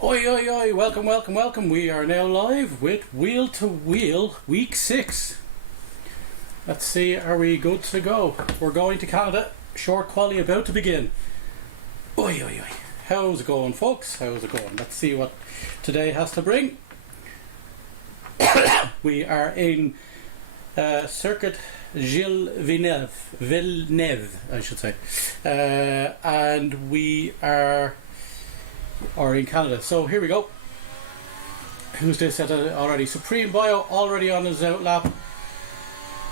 Oi, oi, oi, welcome, welcome, welcome. We are now live with Wheel to Wheel Week 6. Let's see, are we good to go? We're going to Canada. Short quali about to begin. Oi, oi, oi. How's it going, folks? How's it going? Let's see what today has to bring. We are in Circuit Gilles Villeneuve, I should say. And we are in Canada. So here we go. Who's this already? Supreme Bio already on his outlap.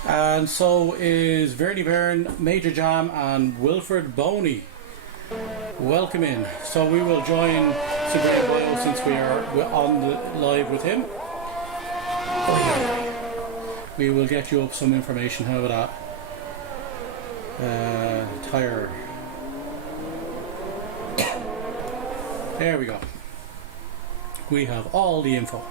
And so is Vernie Byrne, Major Jam and Wilfred Boney. Welcome in. So we will join Supreme Bio since we are on the live with him. Oh yeah. We will get you up some information. How about that? Tire. There we go. We have all the info.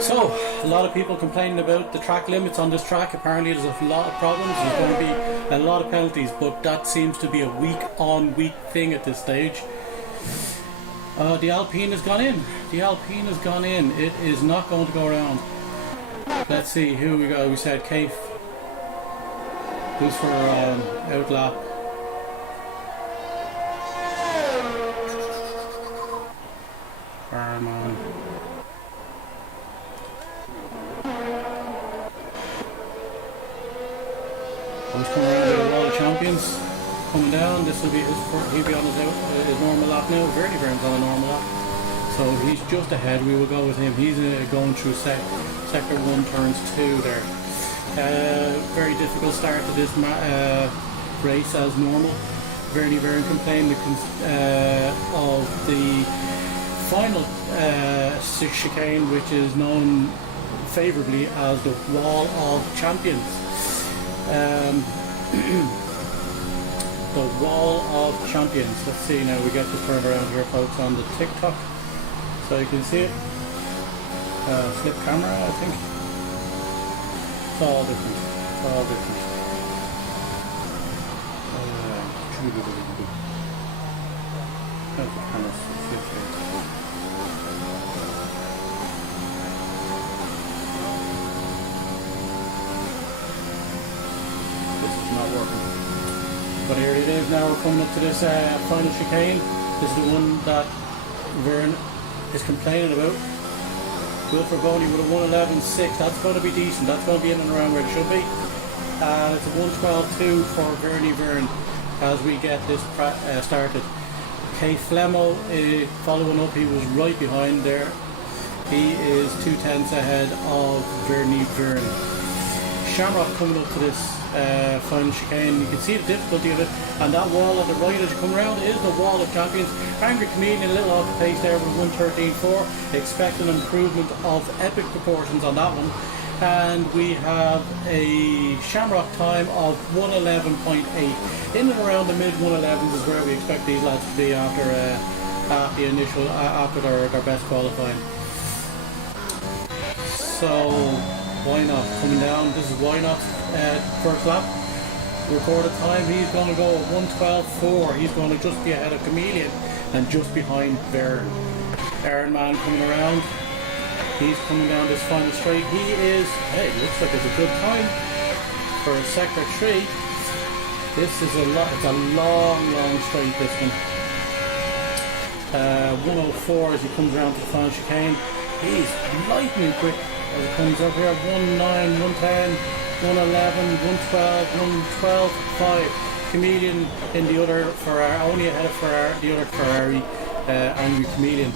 So, a lot of people complaining about the track limits on this track. Apparently there's a lot of problems. There's going to be a lot of penalties, but that seems to be a week-on-week thing at this stage. The Alpine has gone in. The Alpine has gone in. It is not going to go around. Let's see who we got. We said Kaif. Who's for outlap? Farman. Who's coming around with a wall of champions? Coming down, this will be he'll be on his normal lap now. Vernie Byrne's on a normal lap, so he's just ahead. We will go with him. He's going through sector 1 turns 2 there. Very difficult start to this race as normal. Vernie Byrne complained of the final chicane, which is known favourably as the Wall of Champions. The Wall of Champions. Let's see now, we get to turn around here, folks, on the TikTok so you can see it. Flip camera, I think. It's all different. It's all different. The camera's flipped here. This is not working. But here it is now, we're coming up to this final chicane. This is the one that Vern is complaining about. Wilfred Boney with a 1:11.6, that's going to be decent, that's going to be in and around where it should be. It's a 1:12.2 for Vernie Byrne as we get this started. Kay Flemmo following up, he was right behind there. He is 2/10 ahead of Vernie Byrne. Shamrock coming up to this final chicane. You can see the difficulty of it, and that wall on the right as you come around is the Wall of Champions. Angry Comedian a little off the pace there with 1:13.4. Expect an improvement of epic proportions on that one. And we have a Shamrock time of 1:11.8. In and around the mid 1:11s is where we expect these lads to be after their best qualifying. So why not coming down? This is why not first lap. Recorded time, he's going to go at 1:12.4. He's going to just be ahead of Chameleon and just behind Vern. Ironman coming around. He's coming down this final straight. He is, hey, looks like it's a good time for sector 3. This is it's a long straight, this one. 1:04 as he comes around to the final chicane. He's lightning quick as it comes up here. 1:09, 1:10, 1:11, 1:12, 1:12.5. Chameleon in the other Ferrari, only ahead of the other Ferrari, Angry Chameleon.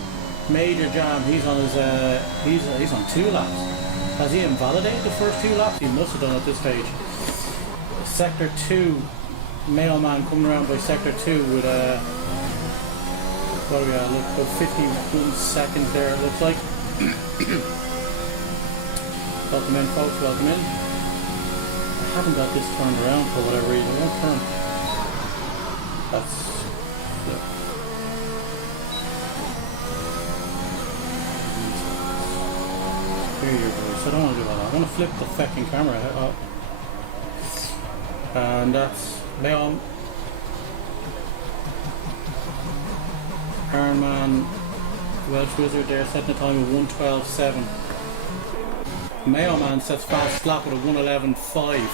Major Jam, he's on his he's on 2 laps. Has he invalidated the first 2 laps? He must have done at this stage. Sector 2, Mailman coming around by sector 2 with what do we got? Look, about 51 seconds there it looks like. Welcome in, folks, welcome in. I haven't got this turned around for whatever reason. It won't turn. That's I don't want to do all that. I want to flip the fucking camera out. And that's Leon Ironman Welsh Wizard there setting a time of 1:12.7. Mayo Man sets fast lap with a 1:11.5.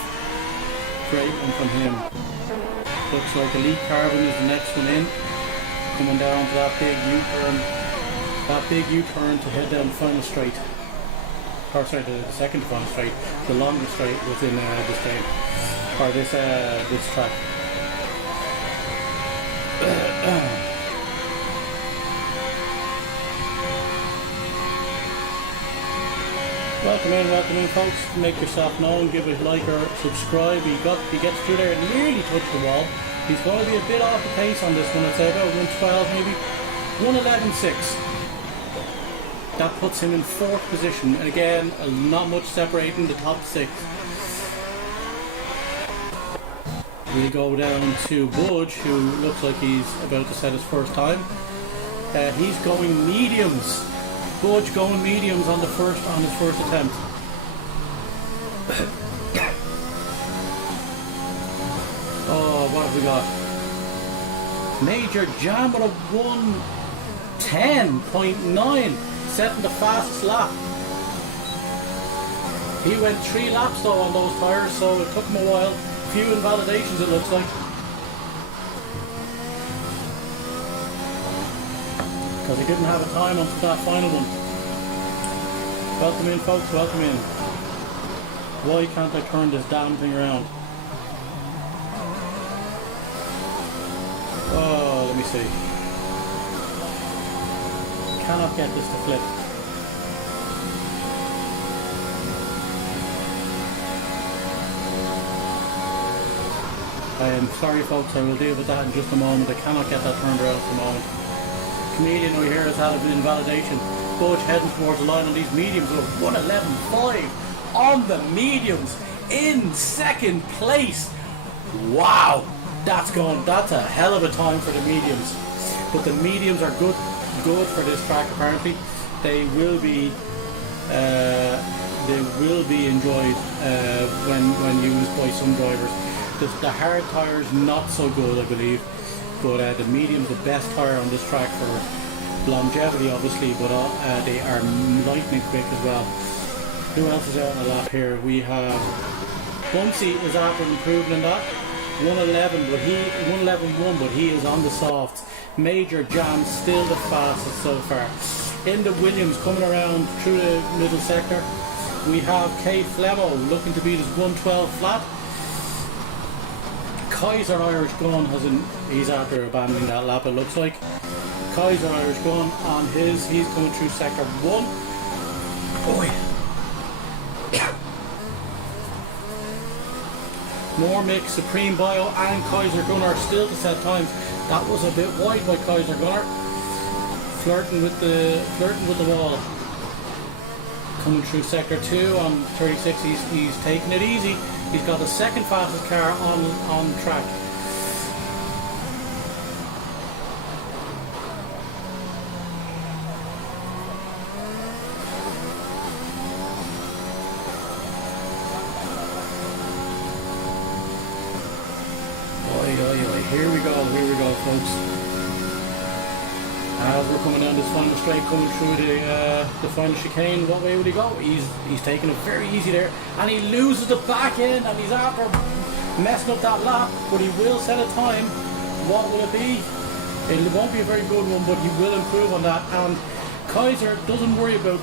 Great one from him. Looks like Elite Carbon is the next one in. Coming down to that big U-turn. That big U-turn to head down the final straight. Or sorry, the second final straight. The longest straight within this game. Or this track. Welcome in folks. Make yourself known, give a like or subscribe. He gets through there and nearly touched the wall. He's going to be a bit off the pace on this one, I'd say about 1:12 maybe. 1:11.6. That puts him in 4th position, and again, not much separating the top 6. We go down to Budge, who looks like he's about to set his first time. He's going mediums. Budge going mediums on his first attempt. Oh, what have we got? Major Jam with a 1:10.9, setting the fastest lap. He went 3 laps though on those tyres, so it took him a while. Few invalidations it looks like. Because he didn't have a time on that final one. Welcome in folks, welcome in. Why can't I turn this damn thing around? Oh, let me see. Cannot get this to flip. I am sorry folks, I will deal with that in just a moment. I cannot get that turned around at the moment. Comedian over here has had an invalidation. Budge heading towards the line on these mediums with 1:11.5 on the mediums in 2nd place. Wow, that's a hell of a time for the mediums. But the mediums are good for this track apparently. They will be enjoyed when used by some drivers. The hard tyre is not so good, I believe, but the medium's the best tyre on this track for longevity, obviously, but they are lightning quick as well. Who else is out on the lap here? We have Bunsey is after improving in that 1:11.1, but he is on the softs. Major Jam still the fastest so far. In the Williams coming around through the middle sector, we have Kay Flemo looking to beat his 1:12 flat. Kaiser Irish Gun he's after abandoning that lap it looks like. Kaiser Irish Gun on he's coming through sector 1. Oh yeah. More mix, Supreme Bio and Kaiser Gunner still to set times. That was a bit wide by Kaiser Gunner. Flirting with the wall. Coming through sector 2 on 36, he's taking it easy. He's got the 2nd fastest car on track. Here we go folks. As we're coming down this final straight, coming through the final chicane, what way will he go? He's taking it very easy there, and he loses the back end, and he's after messing up that lap, but he will set a time. What will it be? It won't be a very good one, but he will improve on that. And Kaiser doesn't worry about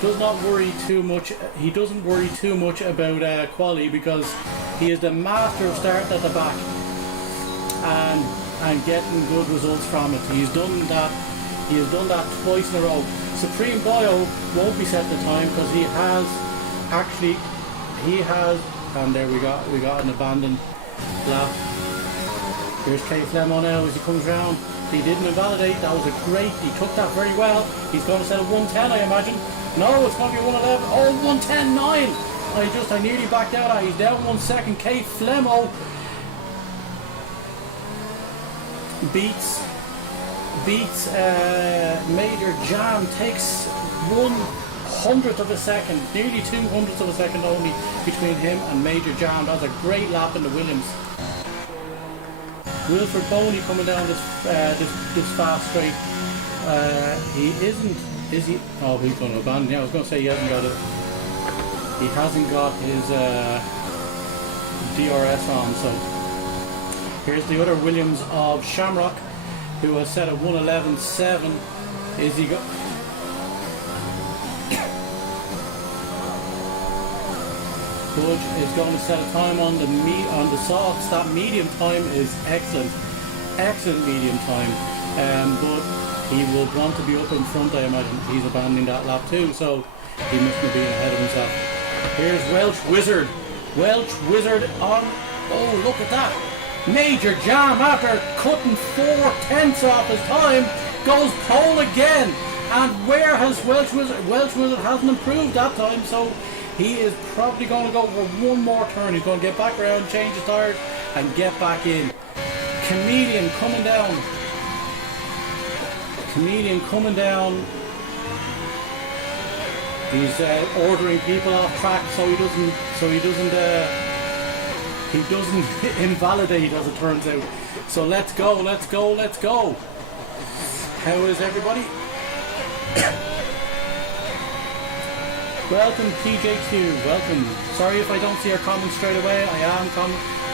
does not worry too much. He doesn't worry too much about quality, because he is the master of starting at the back and getting good results from it. He has done that twice in a row. Supreme Bio won't be set the time because he has, and there we got an abandoned lap. Here's Kay Flemo now as he comes round. He didn't invalidate. That was he took that very well. He's going to set a 1:10, I imagine. No, it's going to be 1:11. Oh, 1:10.9. I nearly backed out. He's down 1 second. Kay Flemo beats Major Jam, takes 1/100th of a second, nearly 2/100ths of a second only between him and Major Jam. That was a great lap in the Williams. Wilfred Boney coming down this fast straight. He isn't, is he? Oh, he's going to abandon. Yeah, I was going to say he hasn't got it. He hasn't got his DRS on. So here's the other Williams of Shamrock, who has set a 1:11.7. Is he got? Budge is going to set a time on the softs. That medium time is excellent medium time. But he will want to be up in front. I imagine he's abandoning that lap too, so he must be ahead of himself. Here's Welsh Wizard on. Oh, look at that! Major Jam, after cutting 4/10 off his time, goes pole again. And where has Welsh Wizard? Welsh Wizard hasn't improved that time, so he is probably going to go for one more turn. He's going to get back around, change his tires, and get back in. Comedian coming down. He's ordering people off track so he doesn't invalidate, as it turns out. So let's go. How is everybody? Welcome PJQ, welcome. Sorry if I don't see your comments straight away. I am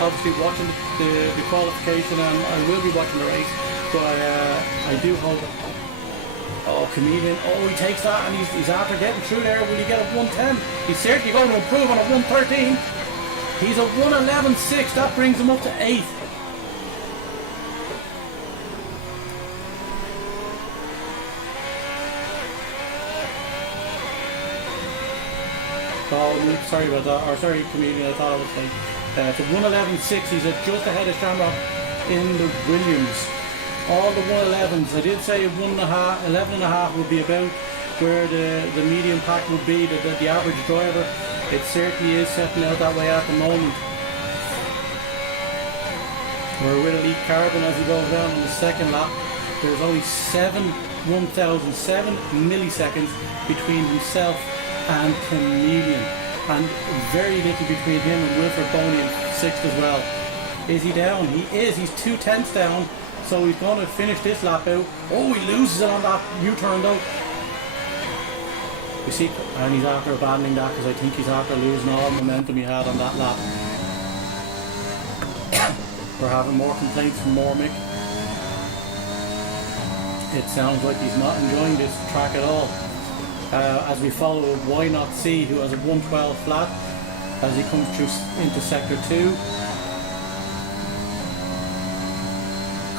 obviously watching the qualification, and I will be watching the race, but I do hope. Oh, Comedian, he takes that, and he's after getting through there. Will he get a 1:10? He's certainly going to improve on a 1:13. He's a 1:11.6, that brings him up to 8th. Oh, sorry about that. Or sorry, Comedian, I thought I was saying. It's a 1:11.6. He's just ahead of Shamrock in the Williams. All the 1:11s. I did say 11.5 would be about where the medium pack would be, the average driver. It certainly is setting out that way at the moment. We're with Elite Carbon as he goes down on the second lap. There's only 1,007 milliseconds between himself and Chameleon, and very little between him and Wilfred Boney in 6th as well. Is he down? He is. He's 2/10 down, so he's going to finish this lap out. Oh, he loses it on that U-turn though. You see, and he's after abandoning that because I think he's after losing all momentum he had on that lap. We're having more complaints from Mormick. It sounds like he's not enjoying this track at all. As we follow Why Not C, who has a 1:12 flat as he comes through into sector 2.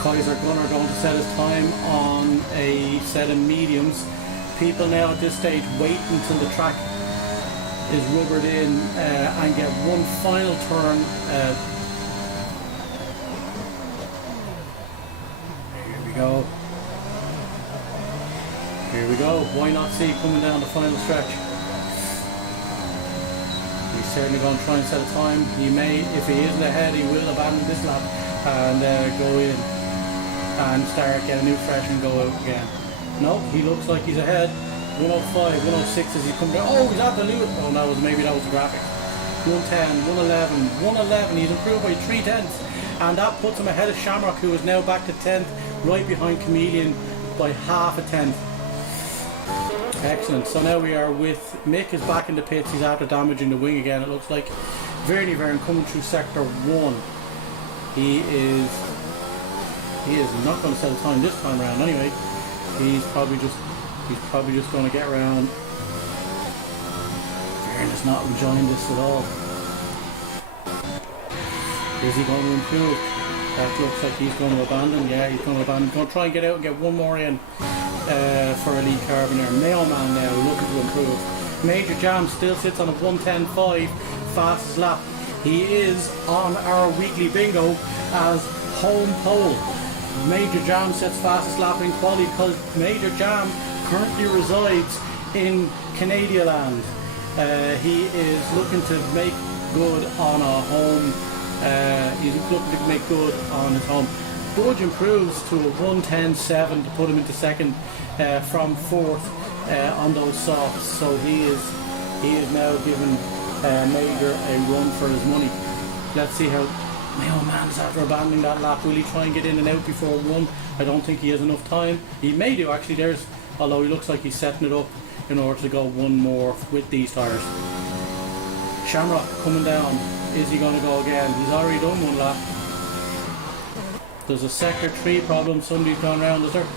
Kaiser Gunner going to set his time on a set of mediums. People now at this stage wait until the track is rubbered in and get one final turn. Here we go. Why Not C coming down the final stretch. He's certainly going to try and set a time. He may, if he isn't ahead, he will abandon this lap and go in and start, get a new fresh and go out again. No, he looks like he's ahead. 105, 106 as he comes down. Oh, he's at the Lewis. Oh, that was the graphic. 110, 111, 111. He's improved by 3/10, and that puts him ahead of Shamrock, who is now back to 10th, right behind Chameleon by half a tenth. Excellent. So now we are with Mick is back in the pits. He's after damaging the wing again. It looks like Verny coming through sector 1. He is not going to set a time this time around anyway. He's probably just going to get around. Verny's not enjoying this at all. Is he going to improve? That looks like he's going to abandon. Yeah, he's going to abandon. Going to try and get out and get one more in for Elite Carbon there. Mailman now looking to improve. Major Jam still sits on a 1:10.5 fastest lap. He is on our weekly bingo as home pole. Major Jam sets fastest lap in quality because Major Jam currently resides in Canadian land. He is looking to make good on a home. He's looking to make good on his home. Budge improves to a 1:10.7 to put him into second from 4th on those softs. So he is now giving Major a run for his money. Let's see how My old man is after abandoning that lap. Will he try and get in and out before one? I don't think he has enough time. He may do actually. Although he looks like he's setting it up in order to go one more with these tyres. Shamrock coming down. Is he going to go again? He's already done one lap. There's a sector 3 problem. Somebody's gone around, is there?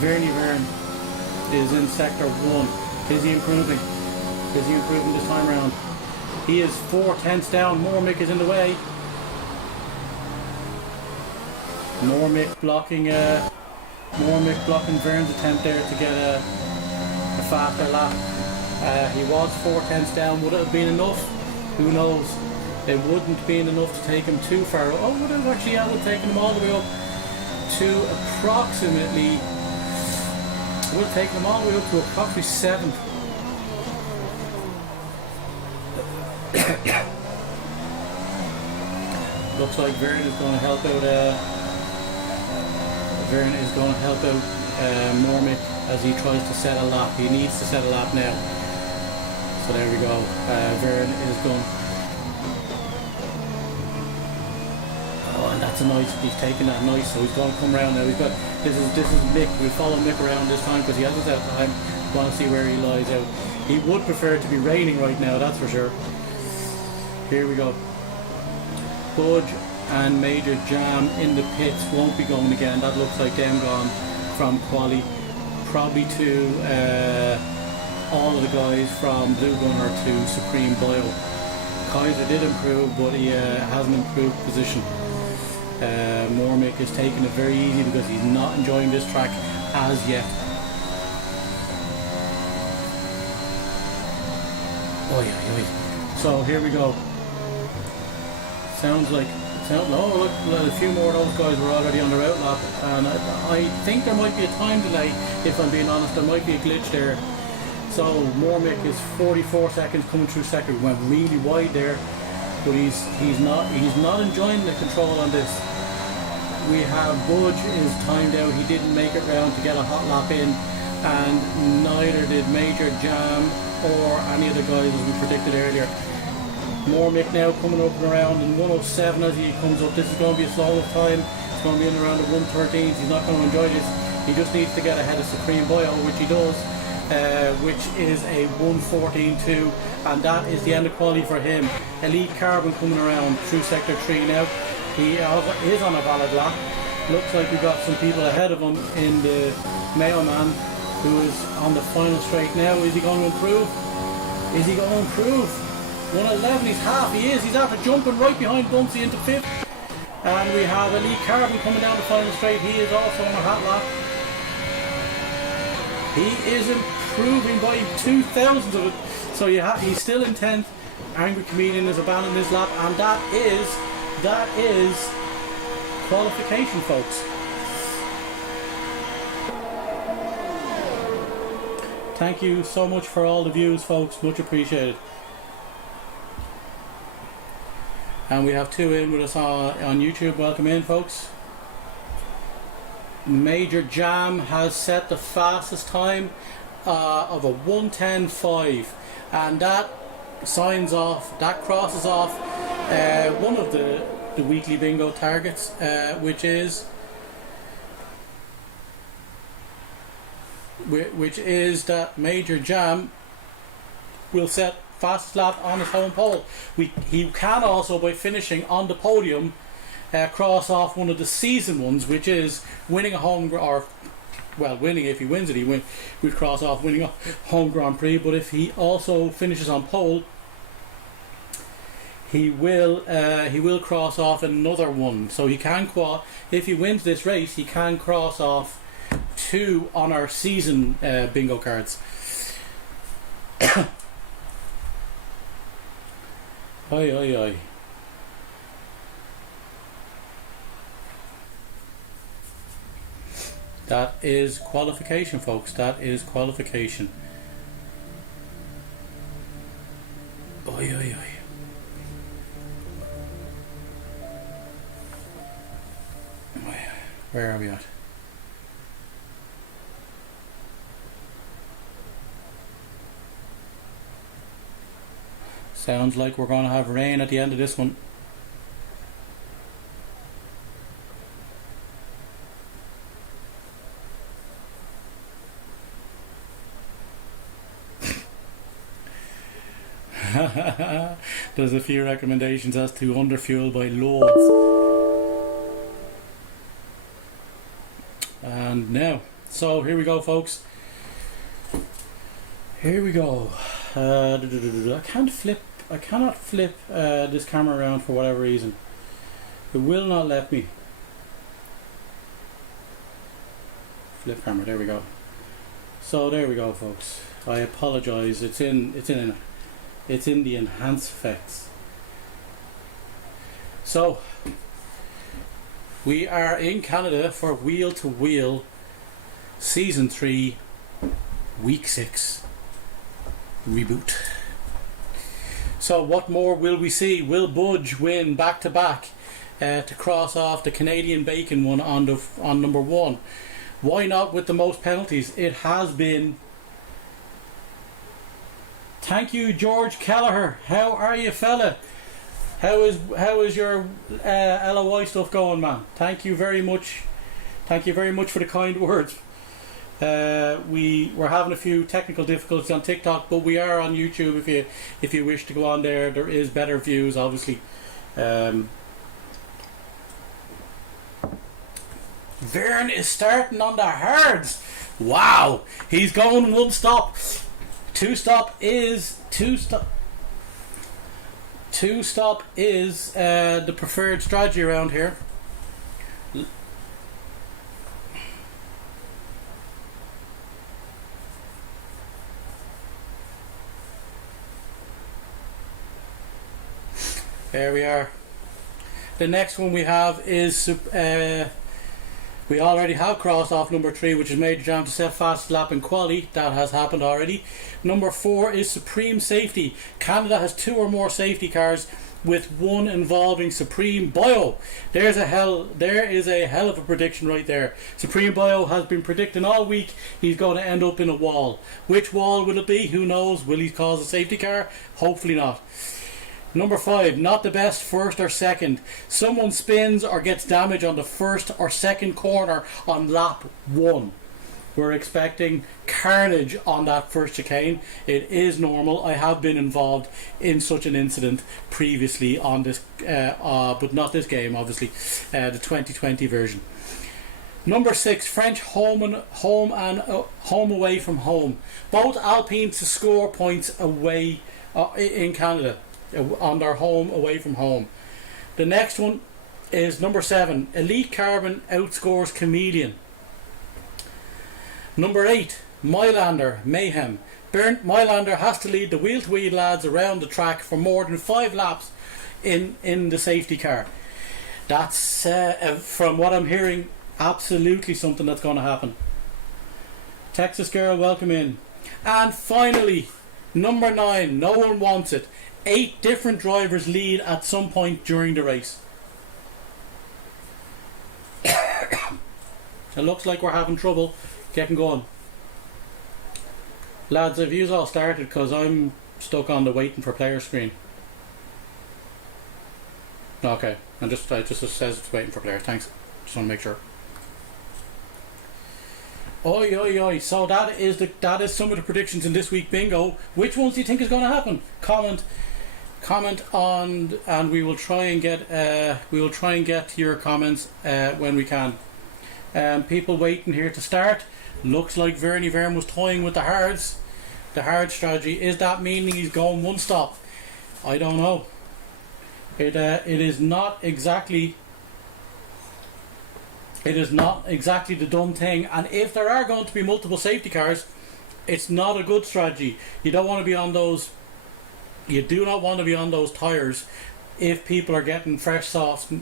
Vern is in sector 1. Is he improving? Is he improving this time around? He is 4/10 down. Mormick is in the way. Mormick blocking Vern's attempt there to get a faster lap. He was 4/10 down. Would it have been enough? Who knows? It wouldn't have been enough to take him too far. Oh, would it have actually taken him all the way up to approximately... It would have taken him all the way up to approximately 7th. Looks like Vern is going to help out. Mormick as he tries to set a lap. He needs to set a lap now. So there we go. Vern is going. Oh, and that's a nice. He's taking that nice. So he's going to come around now. He's got. This is Mick. We follow Mick around this time because he hasn't had time. Want to see where he lies out. He would prefer it to be raining right now. That's for sure. Here we go. Budge and Major Jam in the pits won't be going again. That looks like them gone from quali, probably to all of the guys from Blue Gunner to Supreme Bio. Kaiser did improve, but he hasn't improved position. Mormick is taking it very easy because he's not enjoying this track as yet. Oy, oy, oy. So here we go. Look, a few more of those guys were already on their out lap, and I think there might be a time delay. If I'm being honest, there might be a glitch there. So Mormick is 44 seconds coming through second. Went really wide there, but he's not enjoying the control on this. We have Budge is timed out. He didn't make it round to get a hot lap in, and neither did Major Jam or any of the guys as we predicted earlier. Mormick now coming up and around in 107 as he comes up. This is going to be a slow enough time. It's going to be in around the 113s. He's not going to enjoy this. He just needs to get ahead of Supreme Bio, which he does, which is a 114.2, and that is the end of quality for him. Elite Carbon coming around through sector 3 now. He is on a valid lap. Looks like we've got some people ahead of him in the Mailman, who is on the final straight now. Is he going to improve? Is he going to improve? 111, he's half, he is. He's after jumping right behind Bunsey into 5th. And we have Elite Carbon coming down the final straight. He is also on a hot lap. He is improving by 2,000 of it. So he's still in 10th. Angry Comedian has abandoned his lap, and that is qualification, folks. Thank you so much for all the views, folks. Much appreciated. And we have 2 in with us on YouTube. Welcome in, folks. Major Jam has set the fastest time of a 1:10.5, and that crosses off one of the weekly bingo targets, which is that Major Jam will set fastest lap on his home pole. He can also, by finishing on the podium, cross off one of the season ones, which is winning a winning, if he wins it, we'd cross off winning a home Grand Prix. But if he also finishes on pole, he will cross off another one. So he can if he wins this race, he can cross off 2 on our season bingo cards. Oi, oi, oi. That is qualification, folks. That is qualification. Oi, oi, oi. Where are we at? Sounds like we're going to have rain at the end of this one. There's a few recommendations as to underfuel by loads. And now, so here we go, folks. Here we go. I cannot flip this camera around for whatever reason. It will not let me. Flip camera, there we go. So there we go, folks. I apologise. It's in the enhance effects. So we are in Canada for Wheel to Wheel Season 3 Week 6 reboot. So what more will we see? Will Budge win back to back to cross off the Canadian Bacon one on number 1? Why not with the most penalties? It has been. Thank you, George Kelleher. How are you, fella? How is your LOI stuff going, man? Thank you very much. Thank you very much for the kind words. We were having a few technical difficulties on TikTok, but we are on YouTube. If you wish to go on there, there is better views, obviously. Vern is starting on the hards. Wow, he's going one stop. Two stop is the preferred strategy around here. There we are. The next one we have is we already have crossed off number 3, which is Major Jam to set fast lap in quali. That has happened already. Number 4 is Supreme Safety. Canada has 2 or more safety cars, with one involving Supreme Bio. There is a hell of a prediction right there. Supreme Bio has been predicting all week he's going to end up in a wall. Which wall will it be? Who knows? Will he cause a safety car? Hopefully not. Number 5, not the best first or second. Someone spins or gets damage on the first or second corner on lap 1. We're expecting carnage on that first chicane. It is normal. I have been involved in such an incident previously on this, but not this game, obviously, the 2020 version. Number 6, French home away from home. Both Alpines to score points away in Canada. On their home away from home. The next one is number 7, Elite Carbon outscores Chameleon. Number 8, Mylander Mayhem. Bernd Mylander has to lead the wheel-to-wheel lads around the track for more than 5 laps in the safety car. That's from what I'm hearing, absolutely something that's going to happen. Texas Girl, welcome in. And finally, number 9, no one wants it. 8 different drivers lead at some point during the race. It looks like we're having trouble getting going. Lads, have you all started? Because I'm stuck on the waiting for player screen. Okay, and it just says it's waiting for player. Thanks. Just want to make sure. Oi, oi, oi. So that is some of the predictions in this week bingo. Which ones do you think is going to happen? Comment on, and we will try and get to your comments when we can. People waiting here to start. Looks like Vern was toying with the hard strategy. Is that meaning he's going one stop? I don't know. It is not exactly the done thing. And if there are going to be multiple safety cars, it's not a good strategy. You don't want to be on those. You do not want to be on those tyres if people are getting fresh softs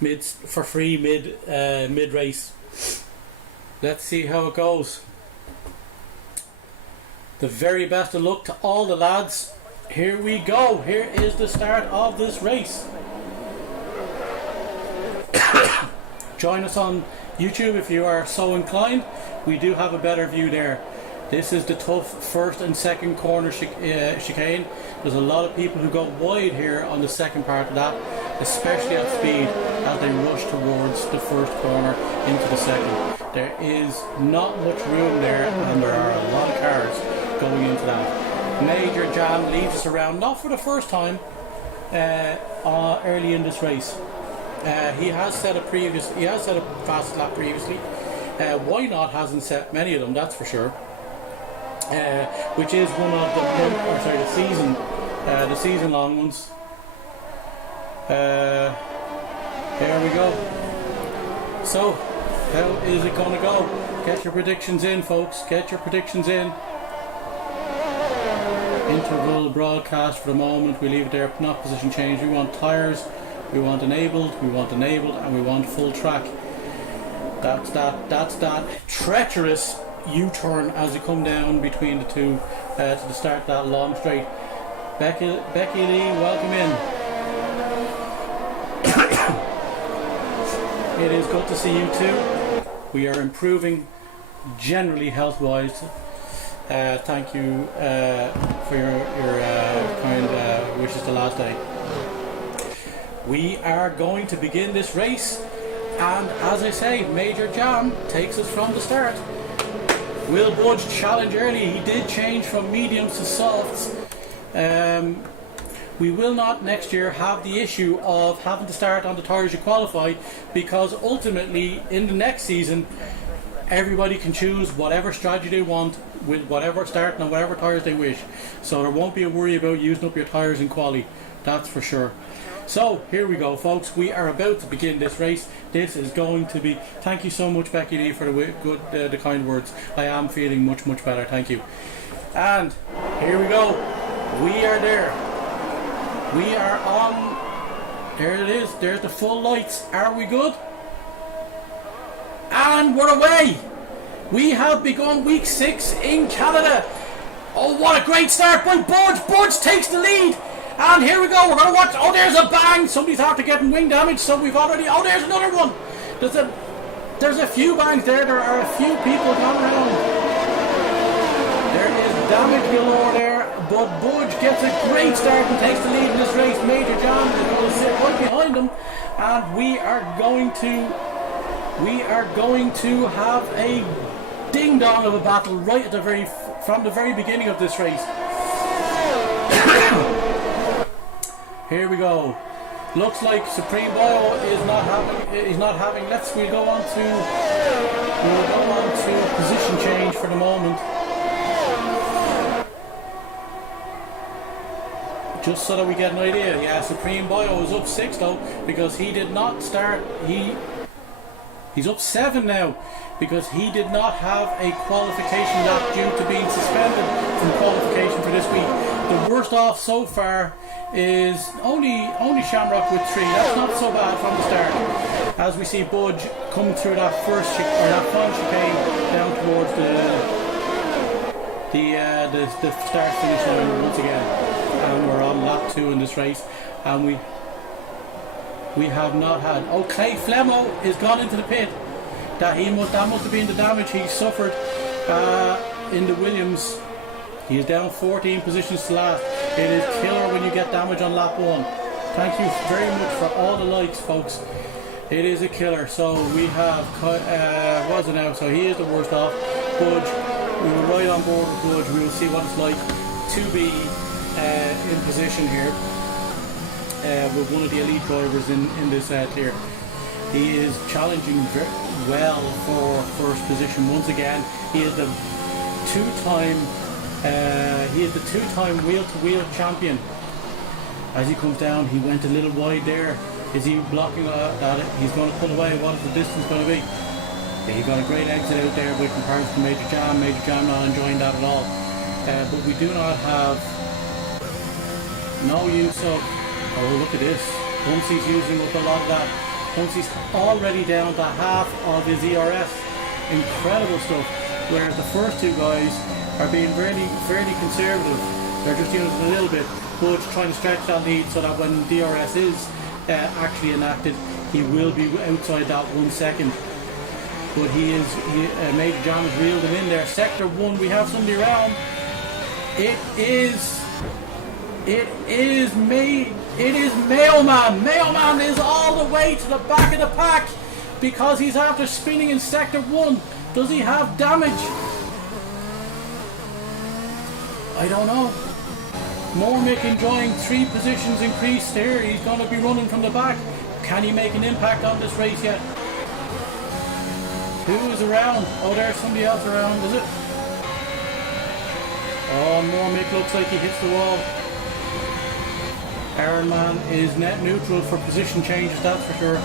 mids for free mid race. Let's see how it goes. The very best of luck to all the lads. Here we go. Here is the start of this race. Join us on YouTube if you are so inclined. We do have a better view there. This is the tough first and second corner chicane. There's a lot of people who go wide here on the second part of that, especially at speed as they rush towards the first corner into the second. There is not much room there, and there are a lot of cars going into that. Major Jam leaves us around, not for the first time early in this race. He has set a fast lap previously. Why Not hasn't set many of them, that's for sure. Which is one of the season long ones. There we go. So, how is it going to go? Get your predictions in, folks. Get your predictions in. Interval broadcast for the moment. We leave it there. Not position change. We want tyres. We want enabled. We want enabled, and we want full track. That's that treacherous U-turn as you come down between the two to the start of that long straight. Becky Lee, welcome in. It is good to see you too. We are improving generally health-wise. Thank you for your kind wishes the last day. We are going to begin this race, and as I say, Major Jam takes us from the start. Will Budge challenge early? He did change from mediums to softs. We will not next year have the issue of having to start on the tyres you qualify, because ultimately in the next season everybody can choose whatever strategy they want with whatever starting on whatever tyres they wish. So there won't be a worry about using up your tyres in quali, that's for sure. So here we go, folks. We are about to begin this race. This is going to be. Thank you so much, Becky Lee, for the kind words. I am feeling much better. Thank you. And here we go. We are there. We are on. There it is. There's the full lights. Are we good? And we're away. We have begun week 6 in Canada. Oh, what a great start by Budge. Budge takes the lead. And here we go, we're going to watch. Oh, there's a bang. Somebody's after getting wing damage, so we've already. Oh, there's another one. There's a few bangs there. There are a few people going around. There is damage galore there, but Budge gets a great start and takes the lead in this race. Major Jam is going to sit right behind him, and we are going to have a ding dong of a battle right at from the very beginning of this race. Here we go. Looks like Supreme Bio is not having. We'll go on to position change for the moment. Just so that we get an idea. Yeah, Supreme Bio is up 6 though, because he did not start. He's up 7 now, because he did not have a qualification lap due to being suspended from qualification for this week. The worst off so far is only Shamrock with 3. That's not so bad from the start. As we see Budge come through that that final chicane down towards the start finish line once again, and we're on lap 2 in this race, and we have not had. Oh, Clay Flemo is gone into the pit. That must have been the damage he suffered in the Williams. He is down 14 positions to last. It is killer when you get damage on lap 1. Thank you very much for all the likes, folks. It is a killer. So we have what's it now? So he is the worst off. Budge, we were right on board with Budge. We will see what it's like to be in position here with one of the elite drivers in this clear. He is challenging very well for first position once again. He is the two-time wheel-to-wheel champion. As he comes down, he went a little wide there. Is he blocking that? He's going to pull away. What is the distance going to be? Yeah, he got a great exit out there with comparison to Major Jam. Major Jam not enjoying that at all. But we do not have no use of. Oh, look at this. Hunsey's using up a lot of that. Hunsey's already down to half of his ERS. Incredible stuff. Whereas the first two guys are being fairly conservative. They're just using a little bit, but trying to stretch that lead so that when DRS is actually enacted, he will be outside that 1 second. But Major Jam is reeled him in there. Sector 1, we have somebody around. It is Mailman. Mailman is all the way to the back of the pack because he's after spinning in Sector 1. Does he have damage? I don't know. Mormick enjoying 3 positions increase there. He's going to be running from the back. Can he make an impact on this race yet? Who is around? Oh, there's somebody else around, is it? Oh, Mormick looks like he hits the wall. Ironman is net neutral for position changes, that's for sure.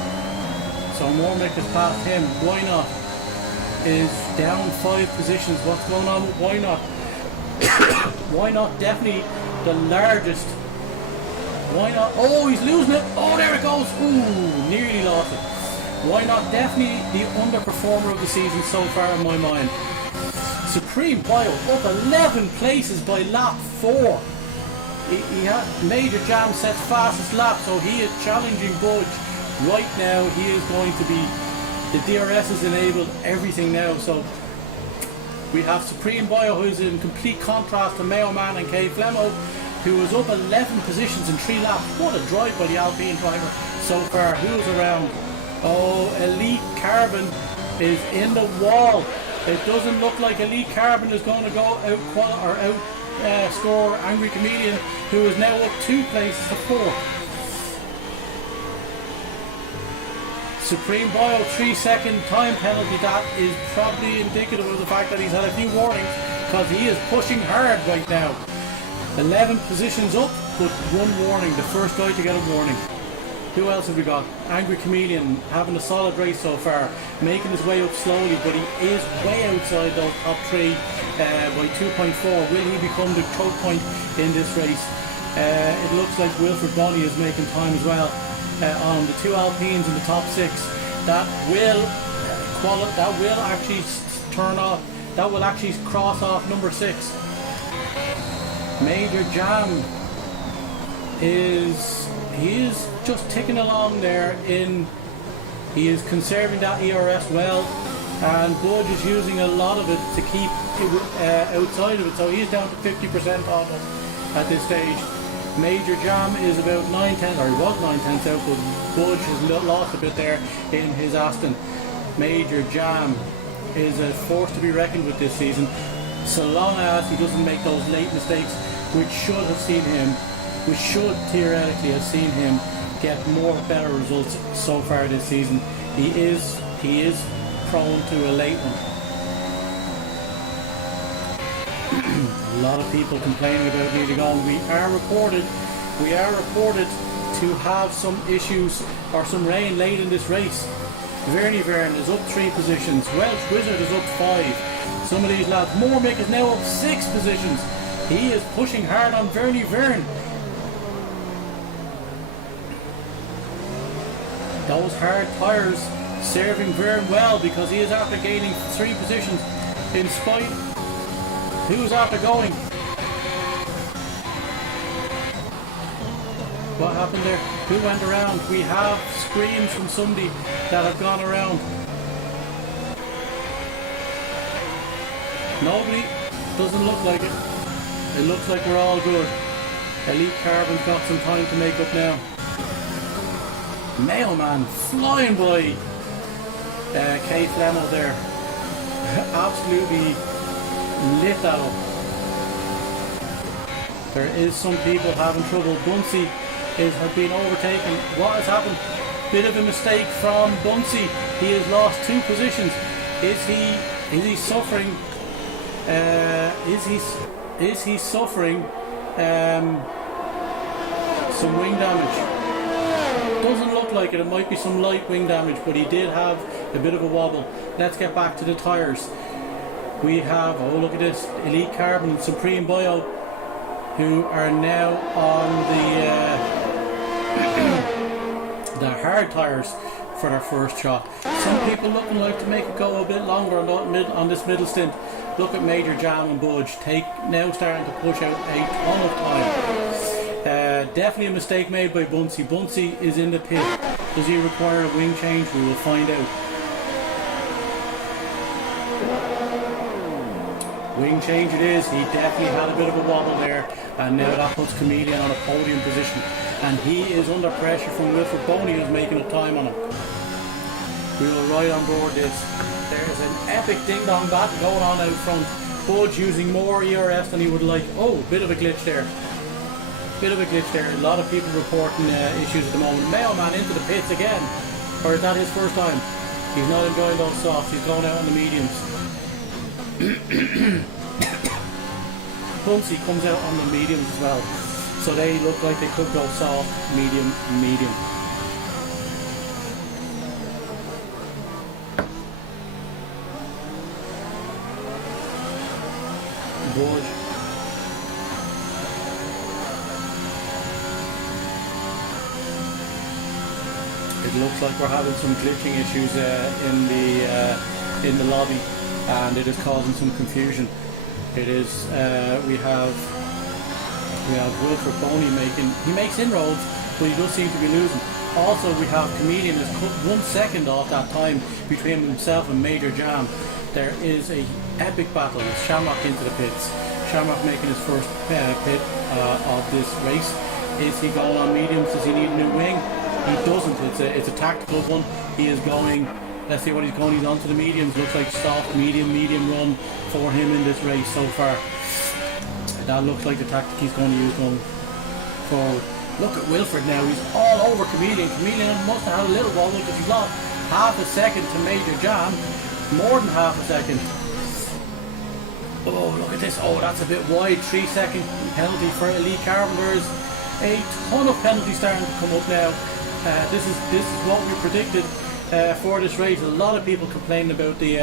So Mormick has passed him. Why not? Is down 5 positions. What's going on with Why Not? Why Not? Definitely the largest. Why Not? Oh, he's losing it. Oh, there it goes. Ooh, nearly lost it. Why Not? Definitely the underperformer of the season so far in my mind. Supreme Bio up 11 places by lap 4. He had Major Jam sets fastest lap, so he is challenging Budge. Right now, he is going to be, the DRS has enabled everything now, so we have Supreme Bio, who's in complete contrast to Mayo Man and Kay Flemo, who is up 11 positions in 3 laps. What a drive by the Alpine driver so far. Who's around? Oh, Elite Carbon is in the wall. It doesn't look like Elite Carbon is going to go score Angry Comedian, who is now up 2 places to 4. Supreme Bio 3-second time penalty. That is probably indicative of the fact that he's had a few warnings, because he is pushing hard right now. 11 positions up, but 1 warning. The first guy to get a warning. Who else have we got? Angry Chameleon having a solid race so far, making his way up slowly, but he is way outside those top 3 by 2.4. Will he become the choke point in this race? It looks like Wilfred Bonny is making time as well on the 2 Alpines in the top 6. That will actually turn off. That will actually cross off number 6. Major Jam is just ticking along there. He is conserving that ERS well, and Budge is using a lot of it to keep outside of it, so he's down to 50% almost at this stage. Major Jam is about 9/10, or he was 9/10 out, but Budge has lost a bit there in his Aston. Major Jam is a force to be reckoned with this season, so long as he doesn't make those late mistakes, which should theoretically have seen him get better results so far this season. He is prone to a late one. A lot of people complaining about nearly gone. We are reported to have some issues or some rain late in this race. Vern is up 3 positions. Welsh Wizard is up 5. Some of these lads. Mormick is now up 6 positions. He is pushing hard on Vern. Those hard tyres serving Vern well, because he is after gaining 3 positions in spite. Who's after going? What happened there? Who went around? We have screams from somebody that have gone around. Nobody? Doesn't look like it. It looks like we're all good. Elite Carbon's got some time to make up now. Mailman flying by Kay Flemo there. Absolutely lit that up. There is some people having trouble. Bunsey has been overtaken. What has happened? Bit of a mistake from Bunsey. He has lost 2 positions. Is he suffering? Is he suffering some wing damage? Doesn't look like it. It might be some light wing damage, but he did have a bit of a wobble. Let's get back to the tyres. We have, oh look at this, Elite Carbon and Supreme Bio, who are now on the hard tyres for their first shot. Some people looking like to make it go a bit longer on this middle stint. Look at Major Jam and Budge now starting to push out a ton of time. Definitely a mistake made by Bunsey. Bunsey is in the pit. Does he require a wing change? We will find out. Wing change it is. He definitely had a bit of a wobble there, and now that puts Chameleon on a podium position, and he is under pressure from Wilfred Boney, who's making a time on him. We will ride on board this. There's an epic ding-dong battle going on out front. Budge using more ERS than he would like. Oh, bit of a glitch there. bit of a glitch there. A lot of people reporting issues at the moment. Mailman into the pits again. Or is that his first time? He's not enjoying those softs. He's going out on the mediums. Bunsey comes out on the mediums as well. So they look like they could go soft, medium, medium. Gorge. It looks like we're having some glitching issues in the lobby, and it is causing some confusion. It is we have Wilfred Boney makes inroads, but he does seem to be losing. Also, we have Comedian has cut 1 second off that time between himself and Major Jam. There is a epic battle with Shamrock into the pits. Shamrock making his first pit of this race. Is he going on mediums? Does he need a new wing? He doesn't. It's a tactical one. He is going. Let's see what he's going. He's onto the mediums. Looks like soft, medium run for him in this race so far. That looks like the tactic he's going to use going forward. Look at Wilfred now. He's all over Comedian. Comedian must have had a little wobble because he's lost half a second to Major Jam. More than half a second. Oh, look at this. Oh, that's a bit wide. 3 second penalty for Elite Carpenters. A ton of penalties starting to come up now. This is what we predicted for this race. A lot of people complaining about the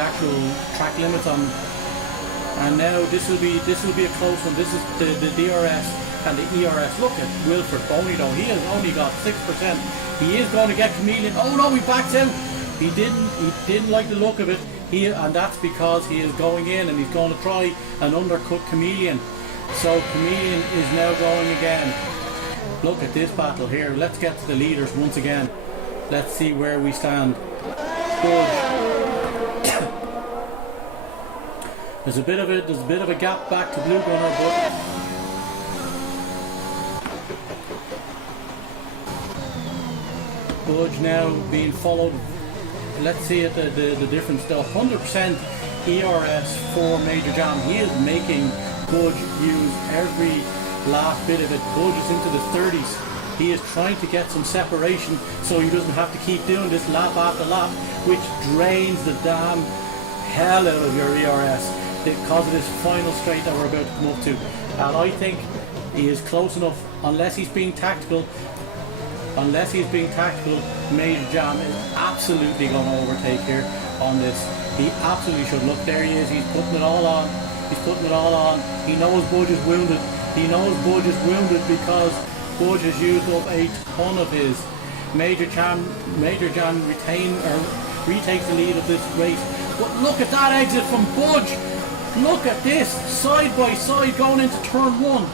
actual track limits on, and now this will be a close one. This is the DRS and the ERS. Look at Wilfred Boney though. He has only got 6%. He is going to get Comedian. Oh no, he backs out. He didn't like the look of it. And that's because he is going in and he's going to try and undercut Comedian. So Comedian is now going again. Look at this battle here. Let's get to the leaders once again. Let's see where we stand. Good. There's a bit of a gap back to Blue Gunner, but Budge now being followed. Let's see the difference. The 100% ERS for Major Jam. He is making Budge use every last bit of it. Budge is into the 30s. He is trying to get some separation so he doesn't have to keep doing this lap after lap, which drains the damn hell out of your ERS because of this final straight that we're about to come up to. And I think he is close enough, unless he's being tactical. Major Jam is absolutely going to overtake here on this. He absolutely should. Look, there he is. He's putting it all on. He knows Budge is wounded. Because Budge has used up a ton of his. Major Jam retakes the lead of this race. But look at that exit from Budge. Look at this, side by side going into turn 1.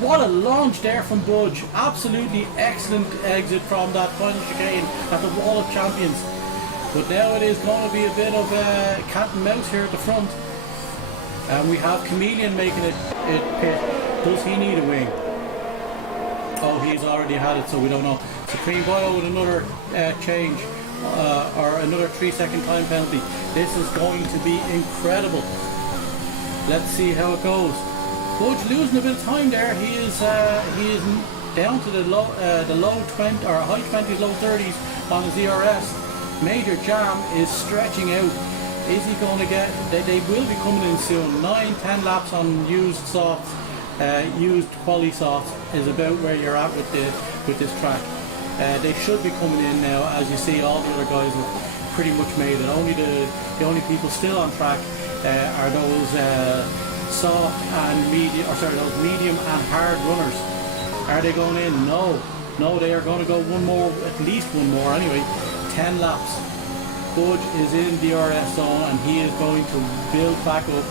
What a launch there from Budge. Absolutely excellent exit from that final chicane at the Wall of Champions. But now it is going to be a bit of cat and mouse here at the front. And we have Chameleon making it pit. Does he need a wing? Oh, he's already had it, so we don't know. Supreme Bio with another change. Or another 3-second time penalty. This is going to be incredible. Let's see how it goes. Budge losing a bit of time there. He is down to the low 20 or high 20s, low 30s on his ERS. Major Jam is stretching out. Is he going to get? They will be coming in soon. 9-10 laps on used softs, used quali softs is about where you're at with this track. They should be coming in now. As you see, all the other guys have pretty much made it. Only the only people still on track are those soft and medium, those medium and hard runners. Are they going in? No, they are going to go one more, at least one more anyway. 10 laps. Budge is in the ERS zone and he is going to build back up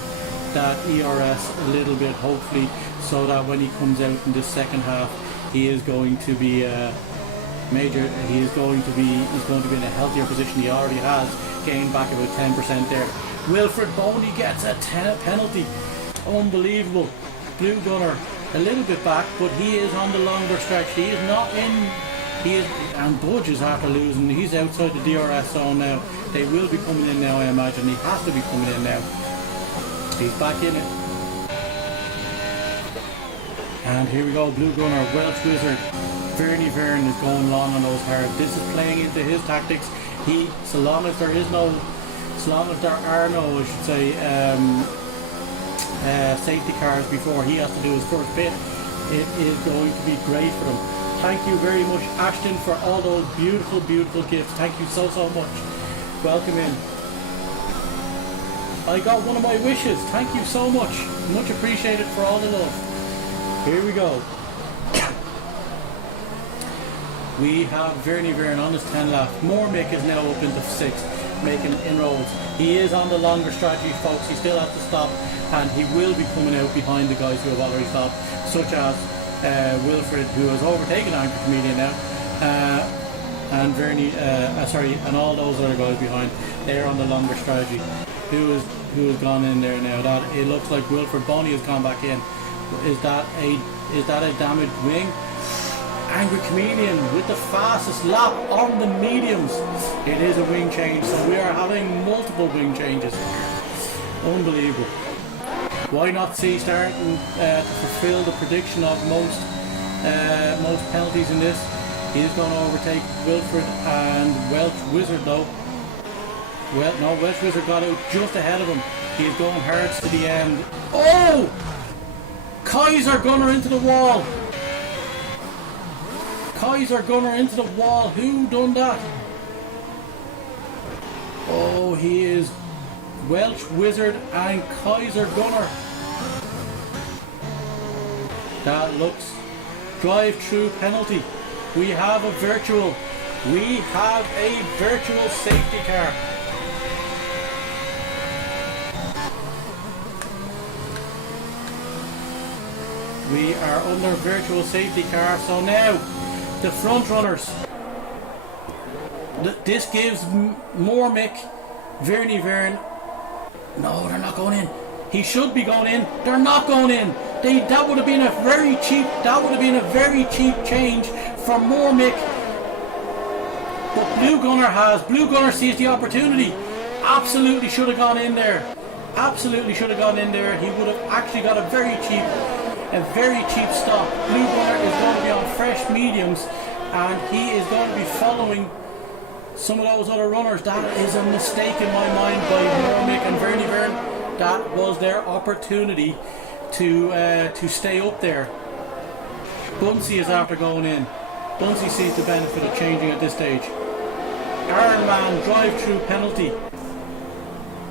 that ERS a little bit, hopefully, so that when he comes out in the second half, he is going to be he's going to be in a healthier position. He already has gained back about 10% there. Wilfred Boney gets a penalty. Unbelievable. Blue Gunner a little bit back, but he is on the longer stretch. He is not in He is, and Budge is after losing. He's outside the DRS zone now. They will be coming in now, I imagine. He has to be coming in now. He's back in it. And here we go, Blue Gunner, Welsh Wizard. Vern is going long on those hard. This is playing into his tactics. So long as there are no, I should say, safety cars before he has to do his first pit, it is going to be great for them. Thank you very much, Ashton, for all those beautiful gifts. Thank you so much. Welcome in. I got one of my wishes. Thank you so much. Much appreciated for all the love. Here we go. We have Vern on his 10 lap. Mick is now up into 6th, making inroads. He is on the longer strategy, folks. He still has to stop, and he will be coming out behind the guys who have already stopped, such as Wilfred, who has overtaken Angry Chameleon now, and and all those other guys behind. They're on the longer strategy. Who has gone in there now? That it looks like Wilfred Boney has gone back in. Is that a damaged wing? Angry Chameleon with the fastest lap on the mediums. It is a wing change, so we are having multiple wing changes. Unbelievable. Why not see starting to fulfill the prediction of most penalties in this? He is going to overtake Wilfred and Welsh Wizard though. Well, no, Welsh Wizard got out just ahead of him. He is going hard to the end. Oh! Kaiser Gunner into the wall. Kaiser Gunner into the wall. Who done that? Oh, he is Welsh Wizard and Kaiser Gunner. That looks drive-through penalty. We have a virtual safety car. We are under virtual safety car, so now the front runners. This gives Mick, Vern. No, they're not going in. He should be going in. They're not going in. That would have been a very cheap. That would have been a very cheap change for Mick. But Blue Gunner sees the opportunity. Absolutely should have gone in there. Absolutely should have gone in there. He would have actually got a very cheap stop. Blue Gunner is going to be on fresh mediums, and he is going to be following some of those other runners. That is a mistake in my mind by Mick and Vern. That was their opportunity to stay up there. Bunsey is after going in. Bunsey sees the benefit of changing at this stage. Ironman drive-through penalty.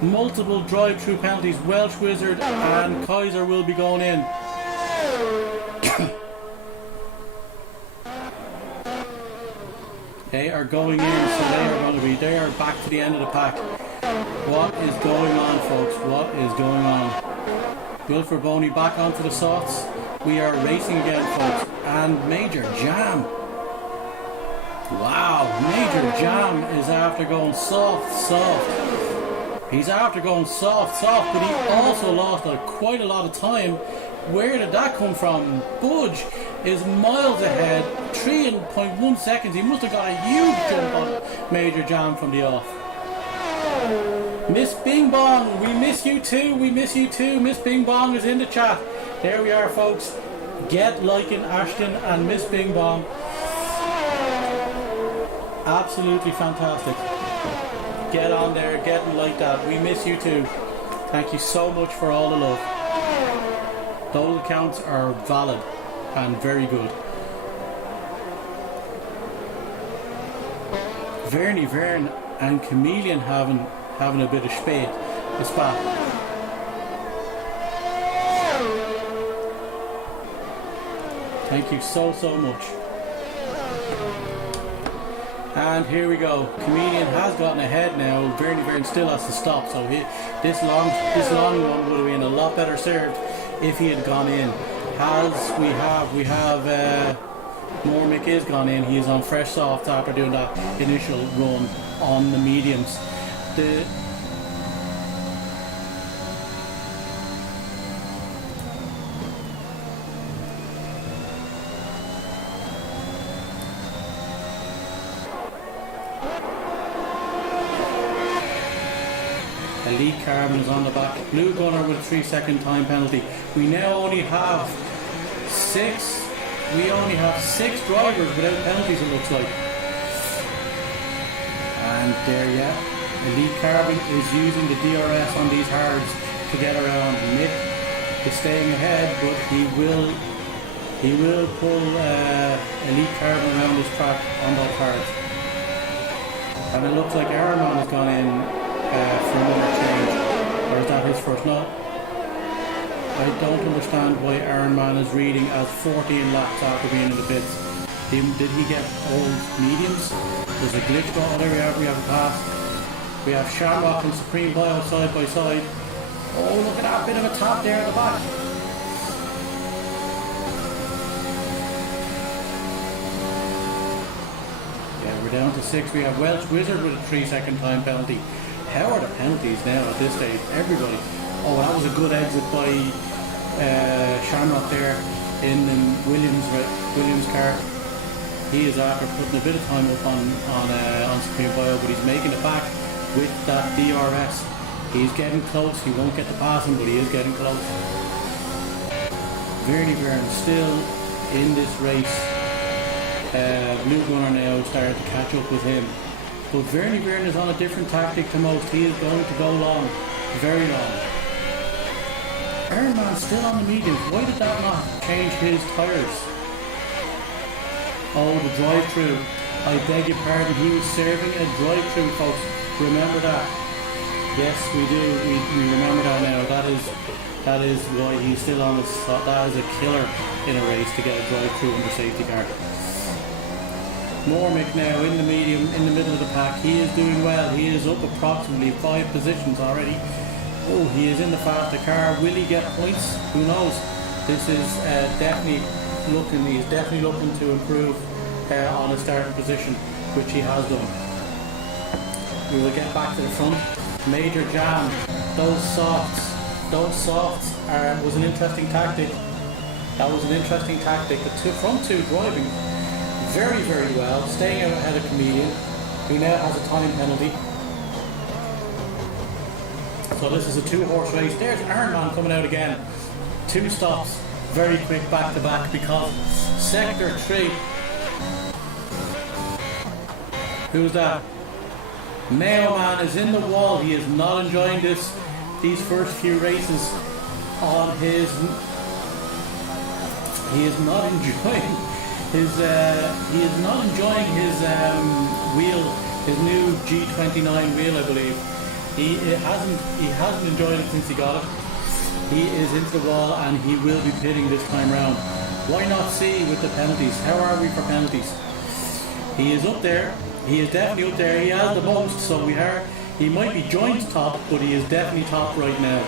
Multiple drive-through penalties. Welsh Wizard and Kaiser will be going in. They are going in, so they are back to the end of the pack. What is going on, folks? What is going on? Wilfred Boney back onto the softs. We are racing again, folks. And Major Jam. Wow, Major Jam is after going soft. He's after going soft, but he also lost quite a lot of time. Where did that come from? Budge is miles ahead, 3.1 seconds. He must have got a huge jump on Major Jam from the off. Miss Bing Bong, we miss you too. Miss Bing Bong is in the chat. There we are, folks. Get liking Ashton and Miss Bing Bong. Absolutely fantastic. Get on there, get like that. We miss you too. Thank you so much for all the love. Those accounts are valid and very good. Vern and Chameleon having a bit of spade. A spat. Thank you so much. And here we go. Chameleon has gotten ahead now. Vern still has to stop. So this long one would have been a lot better served if he had gone in. We have Mick is gone in. He is on fresh softs after doing that initial run on the mediums. Elite Carbon is on the back. Blue Gunner with a 3-second time penalty. We now only have six drivers without penalties, it looks like. And there, yeah, Elite Carbon is using the DRS on these hards to get around. Mick is staying ahead, but he will pull Elite Carbon around this track on those hards. And it looks like Ironman has gone in for another change. Or is that his first? No. I don't understand why Ironman is reading as 14 laps after being in the pits. Did he get old mediums? There's a glitch going on there. We have a pass. We have Shamrock and Supreme Bio side by side. Oh, look at that bit of a tap there at the back. Yeah, we're down to 6. We have Welsh Wizard with a 3-second time penalty. How are the penalties now at this stage? Everybody. Oh, that was a good exit by Shamrock there in Williams' car. He is after putting a bit of time up on Supreme Bio, but he's making it back with that DRS. He's getting close. He won't get the passing, but he is getting close. Vernie Byrne still in this race. Blue Gunner now started to catch up with him. But Vernie Byrne is on a different tactic to most. He is going to go long, very long. Ironman still on the medium. Why did that not change his tyres? Oh, the drive-through. I beg your pardon, he was serving a drive-through, folks. Remember that? Yes, we do. We remember that now. That is why he's still on the spot. That is a killer in a race to get a drive-through under safety car. Mormick now in the medium, in the middle of the pack. He is doing well. He is up approximately 5 positions already. Oh, he is in the faster car. Will he get points? Who knows? This is definitely looking to improve on his starting position, which he has done. We will get back to the front. Major jam. Those softs was an interesting tactic. That was an interesting tactic. The front two driving very, very well, staying out ahead of Chameleon, who now has a time penalty. So this is a 2-horse race. There's Ironman coming out again. 2 stops, very quick back to back, because Sector 3. Who's that? Mayo Man is in the wall. He is not enjoying these first few races on his. He is not enjoying his. He is not enjoying his wheel, his new G29 wheel, I believe. He hasn't enjoyed it since he got it. He is into the wall and he will be pitting this time round. Why not see with the penalties? How are we for penalties? He is up there. He is definitely up there. He has the most, so he might be joint top, but he is definitely top right now.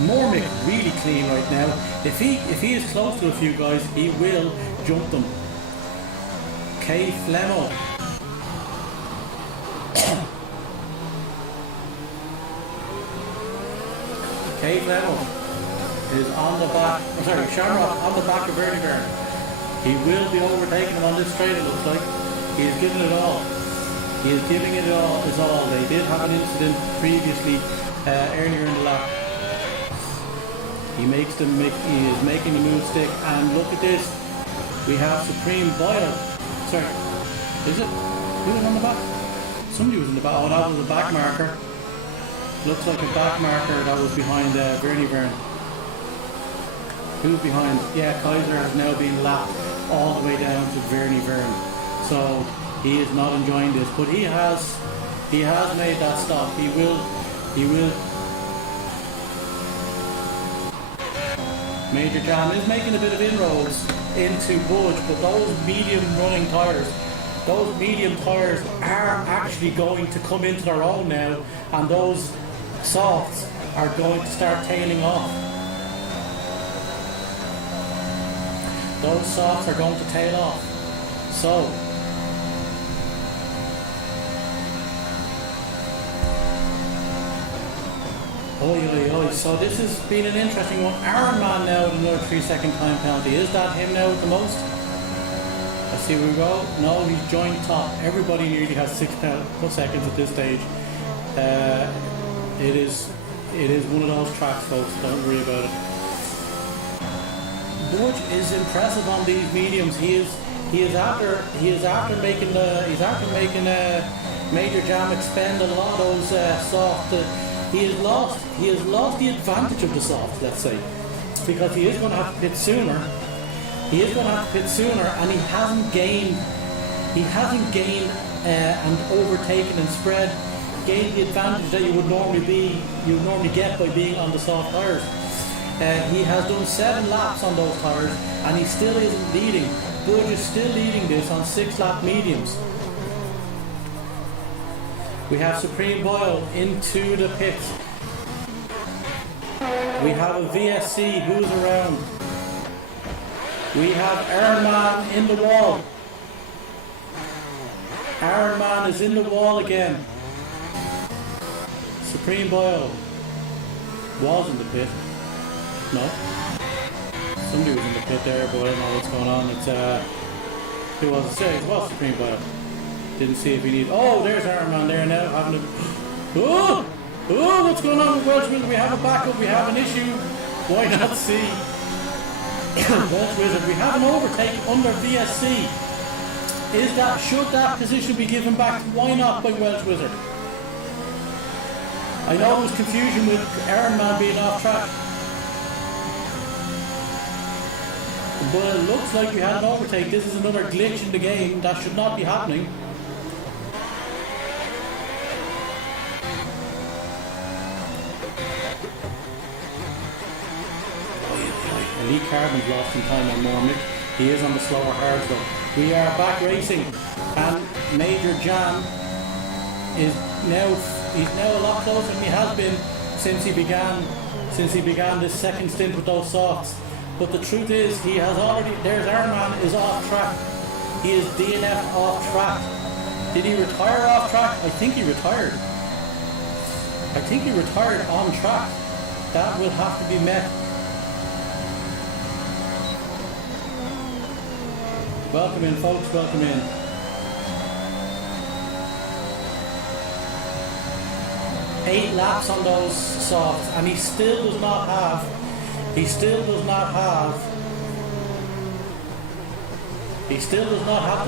Mormick really clean right now. If he is close to a few guys, he will jump them. K Flemo. K Flemo is on the back. Sorry, Shamrock on the back of Vernie Byrne. He will be overtaking him on this straight, it looks like. He is giving it all. He is giving it all his all. They did have an incident previously earlier in the lap. He is making the move stick, and look at this. We have Supreme Bio. Sorry, is it? Who was on the back? Somebody was in the back. Oh, that was a back marker. Looks like a back marker that was behind Vernie Byrne. Who's behind? Yeah, Kaiser has now been lapped all the way down to Vernie Byrne. So he is not enjoying this, but he has made that stop. He will. Major Jam is making a bit of inroads into Budge, but those medium running tyres, those medium tyres are actually going to come into their own now, and those softs are going to start tailing off. Those softs are going to tail off. So so this has been an interesting one. Ironman now with another 3-second time penalty. Is that him now with the most? Let's see where we go. No, he's joined top. Everybody nearly has 6 seconds at this stage. It is one of those tracks, folks. Don't worry about it. Butch is impressive on these mediums. He is after making Major Jam expend a lot of those soft. He has lost the advantage of the soft, let's say, because he is going to have to pit sooner. And he hasn't gained and overtaken and gained the advantage that you would normally get by being on the soft tires. He has done 7 laps on those tires, and he still isn't leading. Budge is still leading this on 6-lap mediums. We have Supreme Boyle into the pits. We have a VSC who's around. We have Ironman in the wall. Ironman is in the wall again. Supreme Boyle was in the pit. No. Somebody was in the pit there, but I don't know what's going on. It's who was it? It was Supreme Boyle. Didn't see if he needed. Oh, there's Ironman there now, having a. Oh, what's going on with Welsh Wizard? We have a backup. We have an issue. Why not see? Welsh Wizard. We have an overtake under VSC. Should that position be given back? Why not by Welsh Wizard? I know there was confusion with Ironman being off track, but it looks like we had an overtake. This is another glitch in the game that should not be happening. Elite Carbon's lost some time on Mormick. He is on the slower hards though. We are back racing, and Major Jam is now a lot closer than he has been since he began this second stint with those softs. But the truth is, there's Ironman is off track. He is DNF off track. Did he retire off track? I think he retired. On track. That will have to be met. Welcome in, folks, welcome in. Eight laps on those softs, and he still does not have the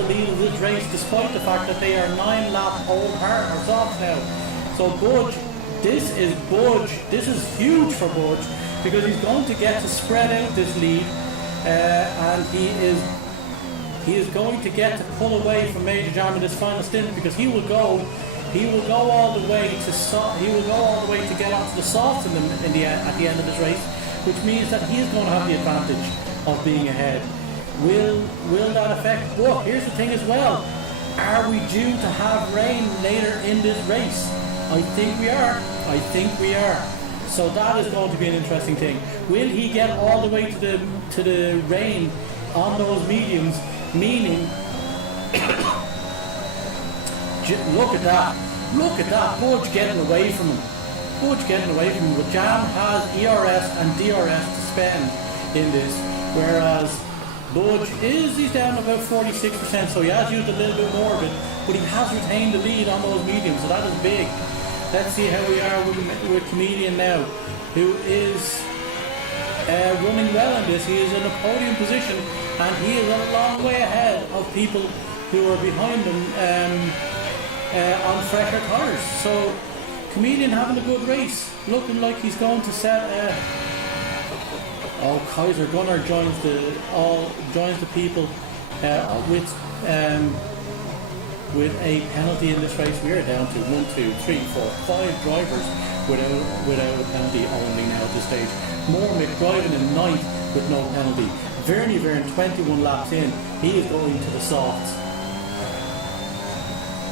lead of this race, despite the fact that they are 9 laps old softs now. So Budge, this is huge for Budge, because he's going to get to spread out this lead, and he is going to get to pull away from Major Jam in this final stint, because he will go all the way to get onto the softs at the end of this race, which means that he is going to have the advantage of being ahead. Will that affect? Well, here's the thing as well. Are we due to have rain later in this race? I think we are. So that is going to be an interesting thing. Will he get all the way to the rain on those mediums? Meaning, look at that, Budge getting away from him. But Jam has ERS and DRS to spend in this, whereas Budge he's down about 46%, so he has used a little bit more of it, but he has retained the lead on those mediums, so that is big. Let's see how we are with Comedian now, who is running well in this. He is in a podium position, and he is a long way ahead of people who are behind him on fresher tyres. So Comedian having a good race, looking like he's going to set Kaiser Gunnar joins the people with a penalty in this race. We are down to 1, 2, 3, 4, 5 drivers without a penalty only now at this stage. Mormick driving in 9th with no penalty. Verne 21 laps in, he is going to the softs.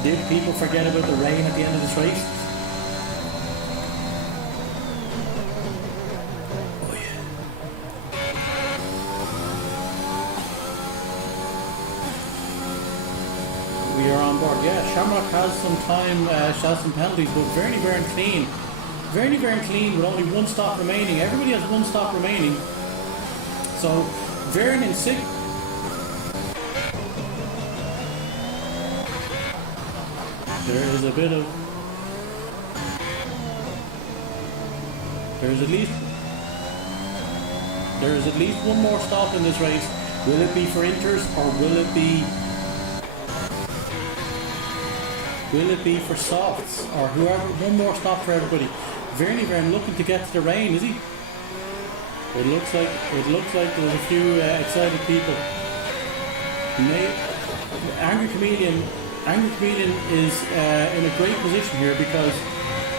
Did people forget about the rain at the end of this race? Oh yeah. We are on board. Yeah, Shamrock has some time, has some penalties, but very clean. Very clean with only 1 stop remaining. Everybody has 1 stop remaining. So Verne in 6th. There is a bit of There's at least one more stop in this race. Will it be for Inters or will it be for softs or whoever? One more stop for everybody. Vern looking to get to the rain, is he? It looks like there's a few excited people. Angry Chameleon is in a great position here because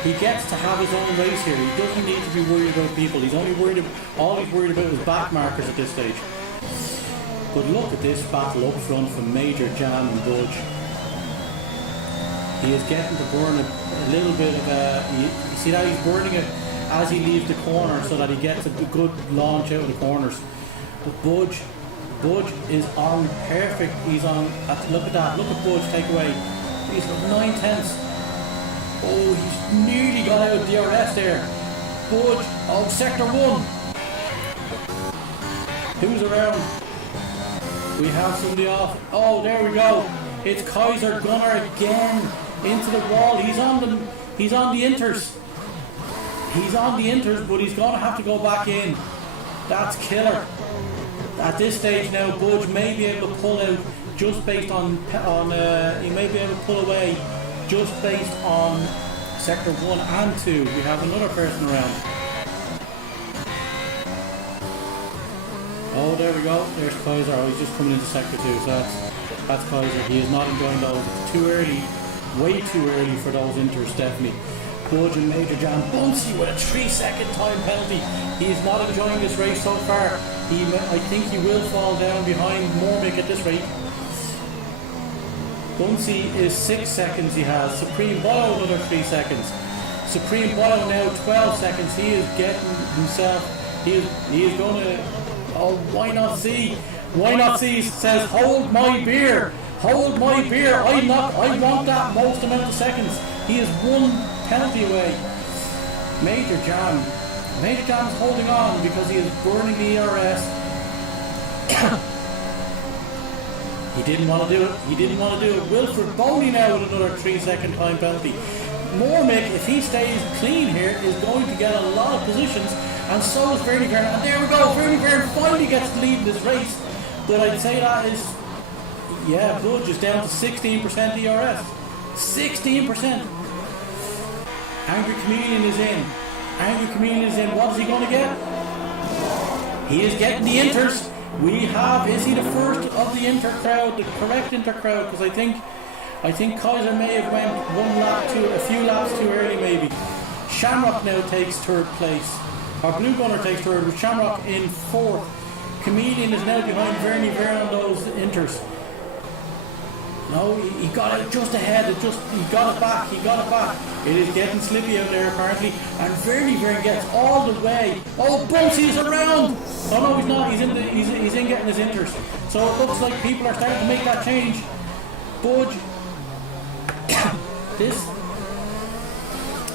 he gets to have his own race here. He doesn't need to be worried about people. He's only worried about, all he's worried about is back markers at this stage. But look at this battle up front from Major Jam and Budge. He is getting to burn a little bit of you see that he's burning it as he leaves the corner so that he gets a good launch out of the corners. But Budge is on perfect. He's on. Look at that. Look at Budge take away. He's got 9/10. Oh, he's nearly got out of DRS there. Budge. Oh, sector 1. Who's around? We have somebody off. Oh, there we go. It's Kaiser Gunner again into the wall. He's on the Inters. He's on the Inters, but he's going to have to go back in. That's killer. At this stage now, Budge may be able to pull out just based on he may be able to pull away just based on sector 1 and 2. We have another person around. Oh, there we go. There's Kaiser. Oh, he's just coming into sector 2. So that's Kaiser. He is not enjoying those. It's too early. Way too early for those Inters, definitely. Budge and Major Jam. Bunsey with a 3-second time penalty. He is not enjoying this race so far. I think he will fall down behind Mormick at this rate. Bunsey is 6 seconds he has. Supreme Bono another 3 seconds. Supreme Bono now 12 seconds. He is getting himself. He is going to. Oh, why not see? Why not see? Says hold my beer. Hold my beer. I want that most amount of seconds. He is 1 penalty away. Major Jam. Major Jam's holding on because he is burning the ERS. He didn't want to do it. Wilfred Boney now with another 3-second time penalty. Mormick, if he stays clean here, is going to get a lot of positions, and so is Vernie Vern. And there we go. Vernie Vern finally gets to lead this race. But I'd say that is, yeah, Budge is down to 16% ERS. 16%. Angry Chameleon is in. What is he going to get? He is getting the Inters. Is he the first of the Inter crowd, the correct Inter crowd? Because I think Kaiser may have went a few laps too early maybe. Shamrock now takes 3rd place. Or Blue Gunner takes 3rd, with Shamrock in 4th. Chameleon is now behind Vernie Vern on those Inters. No, he got it just ahead. He got it back. It is getting slippy out there apparently, and Vernie Vern gets all the way. Oh, Bunsey is around. Oh no, he's not. He's in getting his Inters. So it looks like people are starting to make that change. Budge.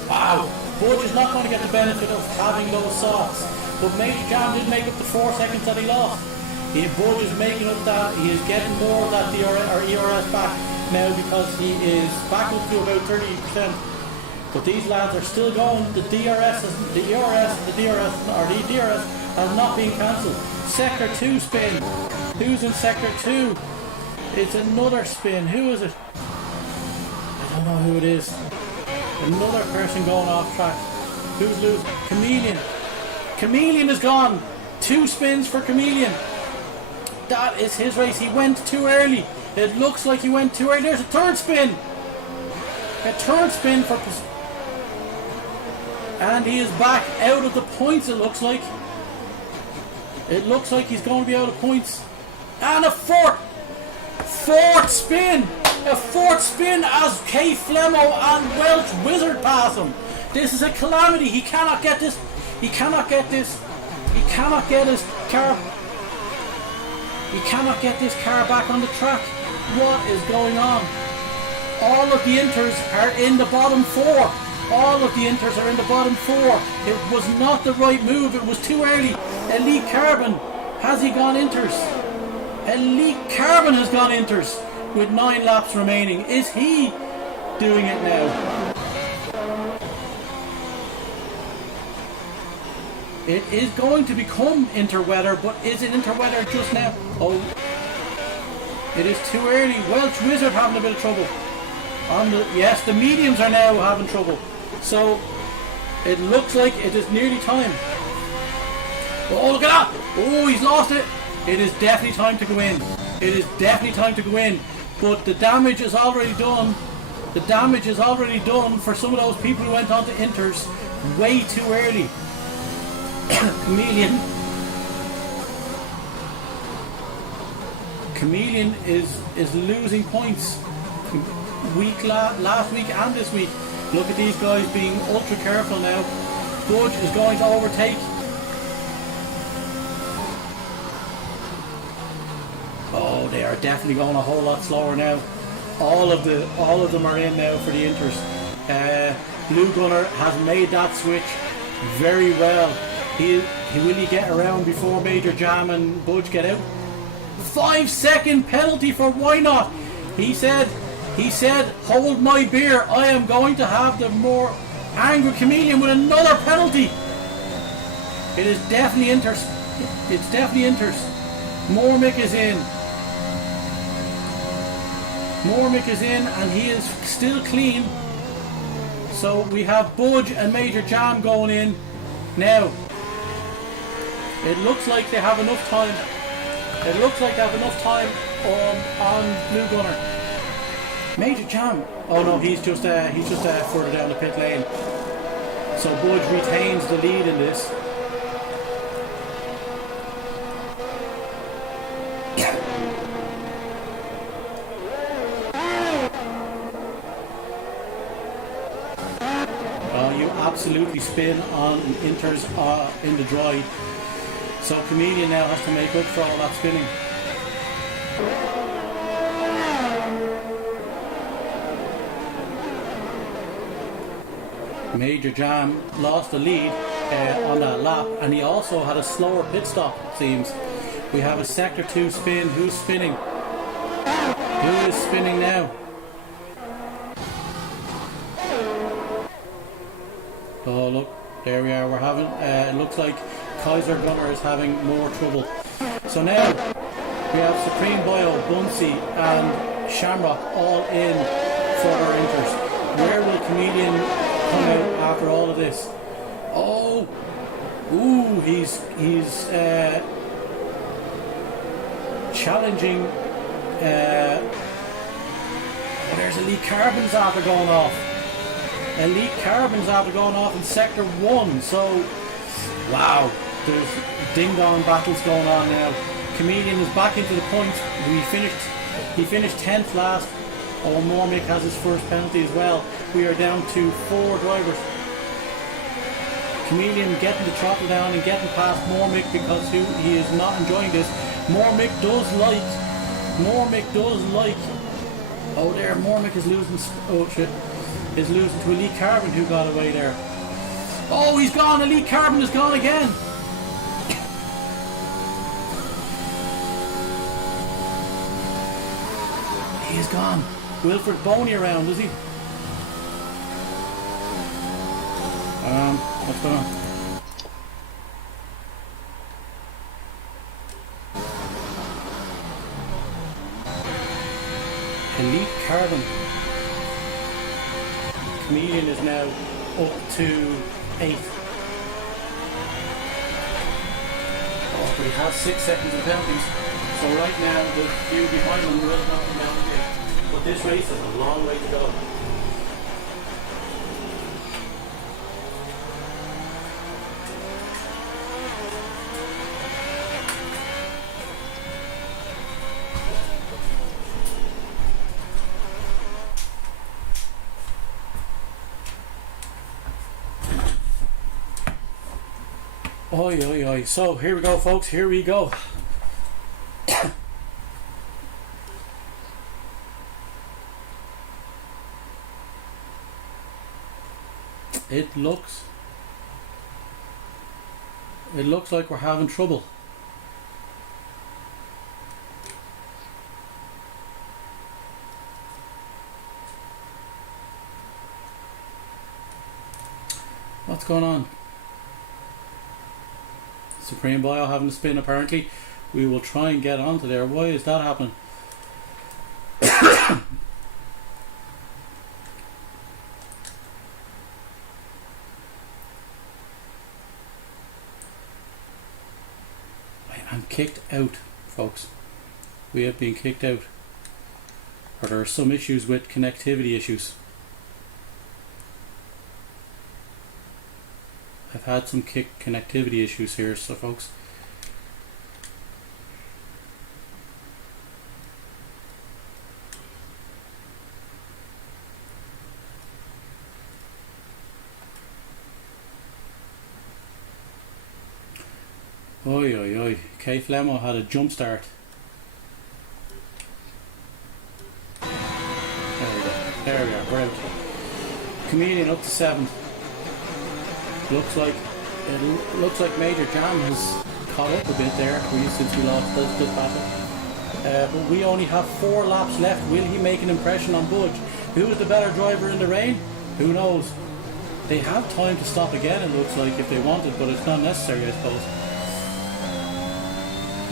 Wow. Budge is not going to get the benefit of having those softs, but Major Jam did make up the 4 seconds that he lost. Budge is making up that. He is getting more of that ERS back now because he is back up to about 30%. But these lads are still going. The DRS has not been cancelled. Sector 2 spin. Who's in Sector 2? It's another spin. Who is it? I don't know who it is. Another person going off track. Who's losing? Chameleon. Chameleon is gone. 2 spins for Chameleon. That is his race. He went too early. It looks like he went too early. There's a 3rd spin. A 3rd spin for... And he is back out of the points, it looks like. It looks like he's going to be out of points. And a 4th spin. A 4th spin as K. Flemo and Welch Wizard pass him. This is a calamity. He cannot get this. He cannot get his car. He cannot get this car back on the track. What is going on? All of the Inters are in the bottom 4. It was not the right move. It was too early. Elite Carbon, has he gone Inters? Elite Carbon has gone Inters with 9 laps remaining. Is he doing it now? It is going to become interweather, but is it interweather just now? Oh, it is too early. Welsh Wizard having a bit of trouble. Yes, the mediums are now having trouble. So it looks like it is nearly time. Oh, look at that! Oh, he's lost it. It is definitely time to go in. It is definitely time to go in. But the damage is already done. The damage is already done for some of those people who went on to inters way too early. Chameleon is losing points last week and this week. Look at these guys being ultra careful now. Budge is going to overtake. Oh, they are definitely going a whole lot slower now. All of them are in now for the inters. Blue Gunner has made that switch very well. Will he get around before Major Jam and Budge get out? 5-second penalty for why not? He said, hold my beer. I am going to have the more angry Chameleon with another penalty. It is definitely inters. It's definitely inters. Mormick is in. Mormick is in and he is still clean. So we have Budge and Major Jam going in now. It looks like they have enough time. It looks like they have enough time on Blue Gunner. Major Jam. Oh no, he's just further down the pit lane. So Budge retains the lead in this. You absolutely spin on inters in the dry. So Chameleon now has to make up for all that spinning. Major Jam lost the lead on that lap, and he also had a slower pit stop, it seems. We have a sector 2 spin. Who's spinning? Who is spinning now? Oh look, there we are. We're having, it looks like Kaiser Gunner is having more trouble. So now we have Supreme Bio, Bunsey and Shamrock all in for their inters. Where will Chameleon come out after all of this? Oh, ooh, he's challenging. Oh, there's Elite Carbons after going off. Elite Carbons after going off in Sector 1. So, wow, there's ding-dong battles going on now. Chameleon is back into the points. He finished 10th last. Oh, Mormick has his first penalty as well. We are down to 4 drivers. Chameleon getting the throttle down and getting past Mormick because he is not enjoying this. Mormick does like. Oh, there, Mormick is losing. Oh shit. Is losing to Elite Carbon, who got away there. Oh, he's gone. Elite Carbon is gone again. He is gone. Wilfred Boney around, is he? What's going on? Elite Carbon. Chameleon is now up to 8th. Oh, but he has 6 seconds of penalties. So right now the few behind him will knock him down again. But this race has a long way to go. Oi, oi, oi. So here we go, folks. Here we go. It looks like we're having trouble. What's going on? Supreme Bio having a spin apparently. We will try and get onto there. Why is that happening? I am kicked out, folks. We have been kicked out. Or there are some issues with connectivity issues. I've had some connectivity issues here, so folks. Oi, oi, oi. K Flemo had a jump start. There we are, we're out. Chameleon up to 7th. Looks like Major Jam has caught up a bit there since we lost this battle. But we only have 4 laps left. Will he make an impression on Budge? Who is the better driver in the rain? Who knows? They have time to stop again, it looks like, if they wanted, but it's not necessary, I suppose.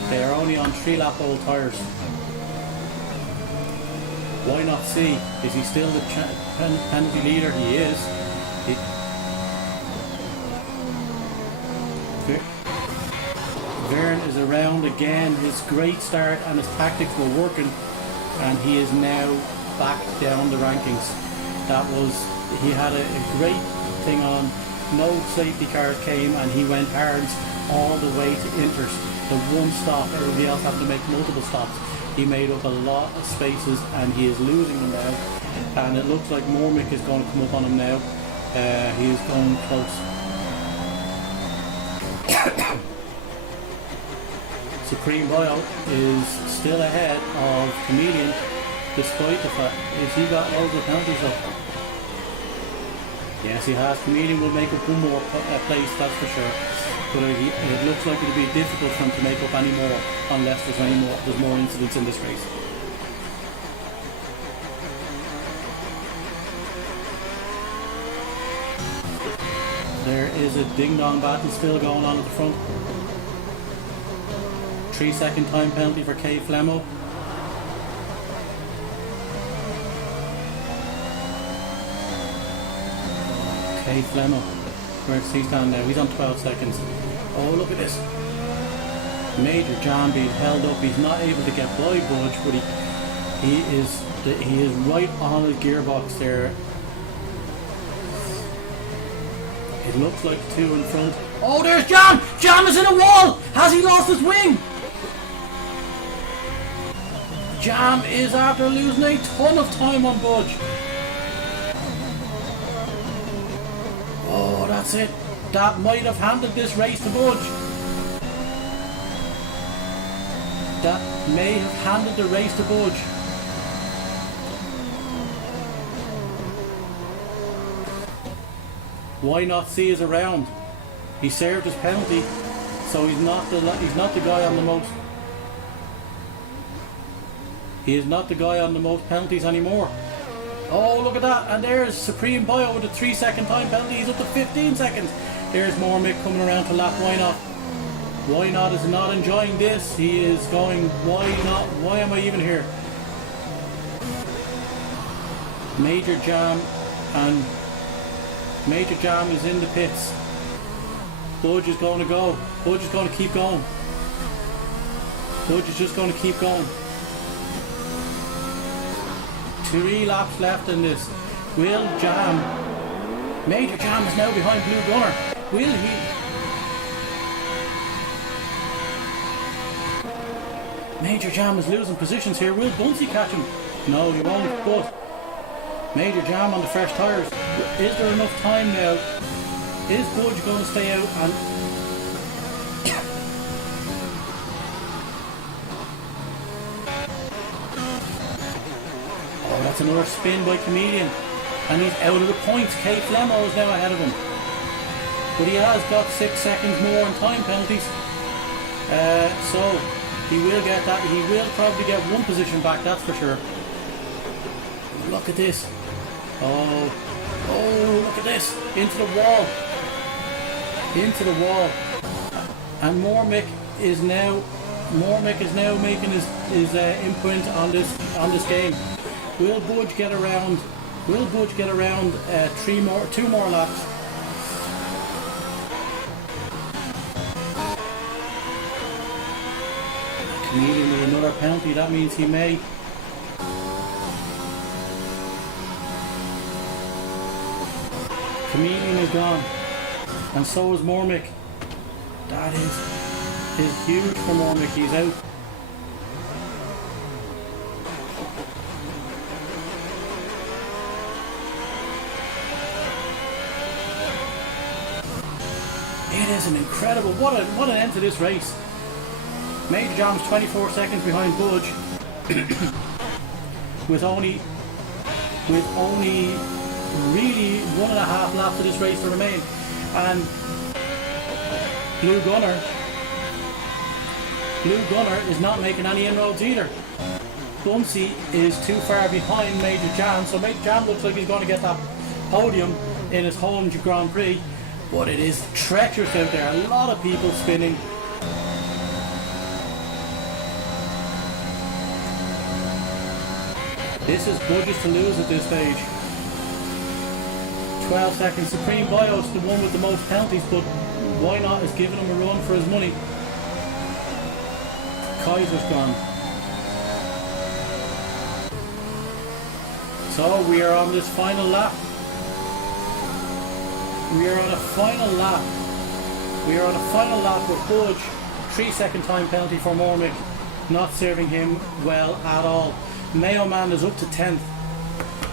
They are only on 3-lap old tyres. Why not see? Is he still the penalty leader? He is. Vern is around again. His great start and his tactics were working, and he is now back down the rankings. He had a great thing on. No safety cars came, and he went hard all the way to Inters. The one stop, everybody else having to make multiple stops. He made up a lot of spaces, and he is losing them now. And it looks like Mormick is going to come up on him now. He is going close. Supreme Bio is still ahead of Chameleon, despite the fact he got loads of penalties up. Yes, he has. Chameleon will make up one more place, that's for sure. But it looks like it'll be difficult for him to make up any more unless there's more incidents in this race. There is a ding-dong battle still going on at the front. 3-second time penalty for K Flemo. K Flemo. Where's he stand now? He's on 12 seconds. Oh, look at this. Major Jam being held up. He's not able to get by Budge, but he is right on his gearbox there. It looks like 2 in front. Oh, there's Jam! Jam is in a wall! Has he lost his wing? Jam is after losing a ton of time on Budge. Oh, that's it. That might have handed this race to Budge. That may have handed the race to Budge. Why not see us around? He served his penalty, so he's not the guy on the most. He is not the guy on the most penalties anymore. Oh, look at that. And there's Supreme Bio with a 3-second time penalty. He's up to 15 seconds. There's Mormick coming around to lap Why Not. Why Not is not enjoying this. He is going, why not? Why am I even here? Major Jam is in the pits. Budge is going to go. Budge is going to keep going. Budge is just going to keep going. 3 laps left in this. Will Jam... Major Jam is now behind Blue Gunner. Will he... Major Jam is losing positions here. Will Bunsey catch him? No, he won't, but... Major Jam on the fresh tyres. Is there enough time now? Is Budge going to stay out and... Oh, that's another spin by Chameleon. And he's out of the points. K Flemo is now ahead of him. But he has got 6 seconds more on time penalties. So he will get that. He will probably get 1 position back, that's for sure. Look at this. Oh, look at this. Into the wall. Into the wall. And Mormick is now making his imprint on this game. Will Budge get around? Will Budge get around two more laps? Chameleon with another penalty. That means he may. Chameleon is gone, and so is Mormick. That is huge for Mormick. He's out. It is an incredible, what an end to this race. Major Jam's 24 seconds behind Budge with only really 1.5 laps of this race to remain. And Blue Gunner is not making any inroads either. Bunsey is too far behind Major Jam, so Major Jam looks like he's going to get that podium in his home Grand Prix, but it is treacherous out there. A lot of people spinning. This is Budge's to lose at this stage. 12 seconds. Supreme Bios, the one with the most penalties, but why not, is giving him a run for his money. Kaiser's gone. So we are on this final lap. We are on a final lap. We are on a final lap with Budge. 3-second time penalty for Mormick, not serving him well at all. Mayo Man is up to 10th.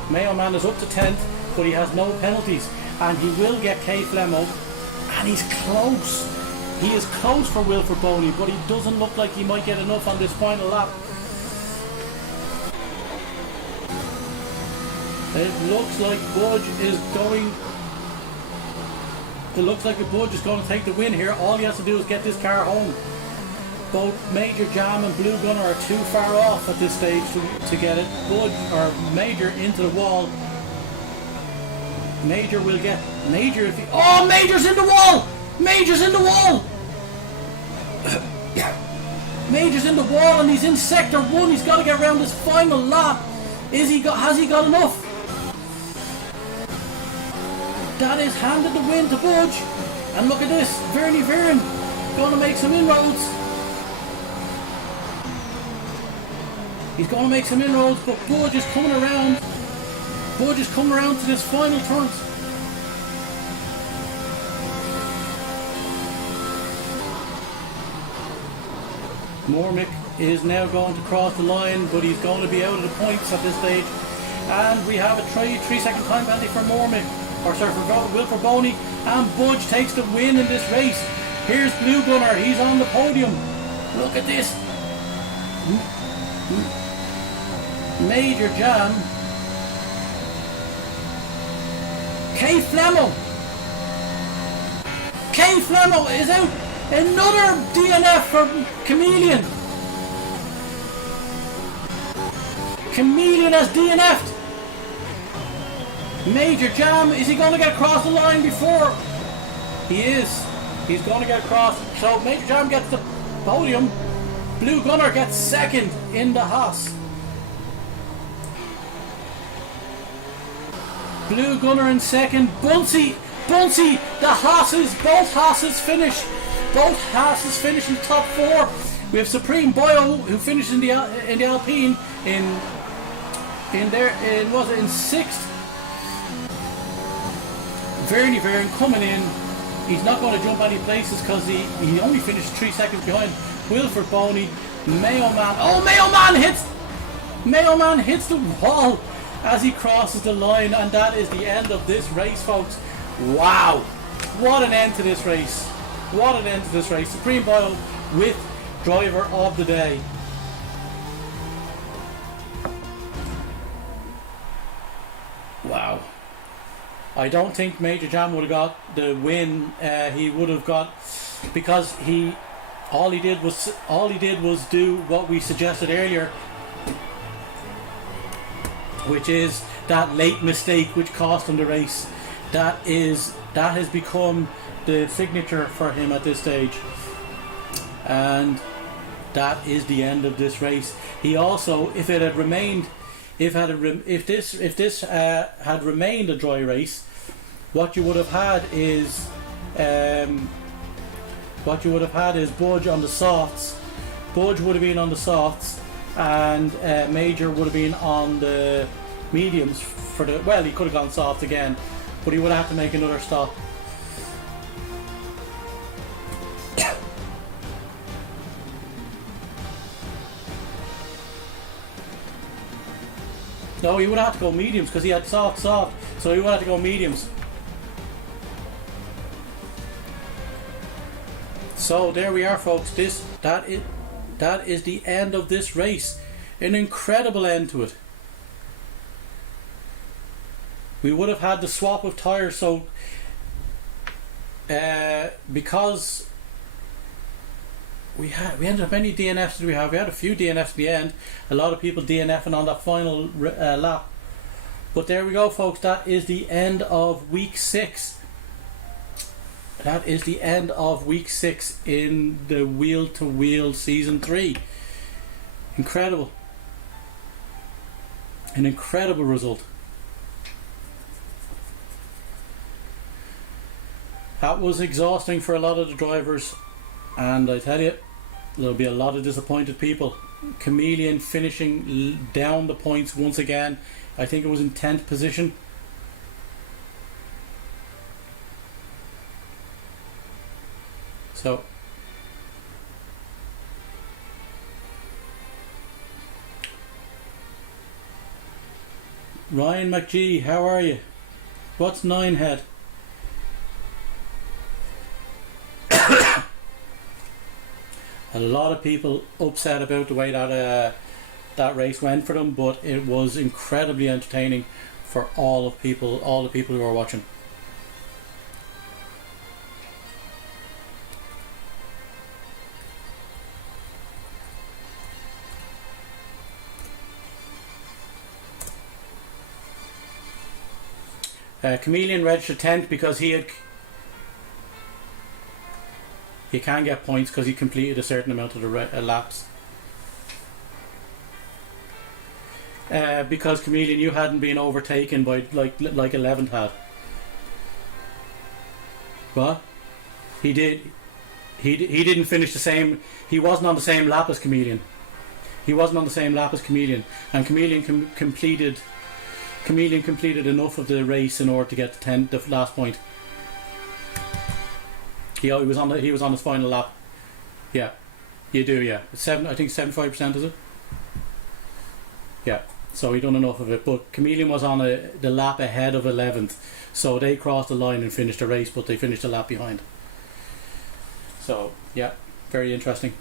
Mayo Man is up to 10th, but he has no penalties, and he will get K Flemo, and he's close. He is close for Wilfred Boney, but he doesn't look like he might get enough on this final lap. It looks like Budge is going. It looks like Budge is going to take the win here. All he has to do is get this car home. Both Major Jam and Blue Gunner are too far off at this stage to get it. Budge or Major into the wall. Major will get Major if he. Oh, Major's in the wall! Major's in the wall! Major's in the wall and he's in sector 1. He's got to get around this final lap. Has he got enough? That is handed the win to Budge. And look at this, Vernie Viren going to make some inroads. He's going to make some inroads, but Budge is coming around. Budge is coming around to this final turn. Mormick is now going to cross the line, but he's going to be out of the points at this stage. And we have a 3-second time penalty for Mormick, or sorry, for Wilfred Boney, and Budge takes the win in this race. Here's Blue Gunner, he's on the podium. Look at this. Major Jam. K Flemo. K Flemo is out. Another DNF for Chameleon. Chameleon has DNF'd. Major Jam, is he going to get across the line before? He is. He's going to get across. So Major Jam gets the podium. Blue Gunner gets second in the Haas. Blue Gunner in second. Bunsey, the Haas's, both Haas's finish. Both Haas's finish in the top 4. We have Supreme Boyle, who finished in the Alpine in 6th. Vernie Viren coming in. He's not going to jump any places because he only finished 3 seconds behind. Wilfred Boney, Mayo Man. Oh, Mayo Man hits the wall as he crosses the line, and that is the end of this race, folks. Wow, what an end to this race. What an end to this race. Supreme Boyle with driver of the day. Wow. I don't think Major Jam would have got the win. He would have got, because all he did was do what we suggested earlier, which is that late mistake which cost him the race. That has become the signature for him at this stage. and that is the end of this race. He also, if it had remained, if this had remained a dry race, what you would have had is Budge on the softs. Budge would have been on the softs, and Major would have been on the mediums for the. Well, he could have gone soft again, but he would have to make another stop. No, he would have to go mediums because he had soft, so he would have to go mediums. So there we are, folks. That is the end of this race. An incredible end to it. We would have had the swap of tyres, so because we ended up, many DNFs did we have? We had a few DNFs at the end. A lot of people DNFing on that final lap. But there we go, folks. That is the end of week 6. That is the end of week 6 in the Wheel to Wheel season 3. Incredible. An incredible result. That was exhausting for a lot of the drivers, and I tell you, there'll be a lot of disappointed people. Chameleon finishing down the points once again. I think it was in 10th position. So Ryan McGee, how are you? What's 9 head? A lot of people upset about the way that that race went for them, but it was incredibly entertaining for all the people who were watching. Chameleon registered 10th because he can get points because he completed a certain amount of the laps. Because Chameleon, you hadn't been overtaken by like 11th had. What? He did. He didn't finish the same. He wasn't on the same lap as Chameleon. And Chameleon completed enough of the race in order to get the last point. He was on his final lap. Yeah, you do. Yeah, it's I think 75%, is it? Yeah. So he done enough of it, but Chameleon was on the lap ahead of 11th, so they crossed the line and finished the race, but they finished a lap behind. So yeah, very interesting.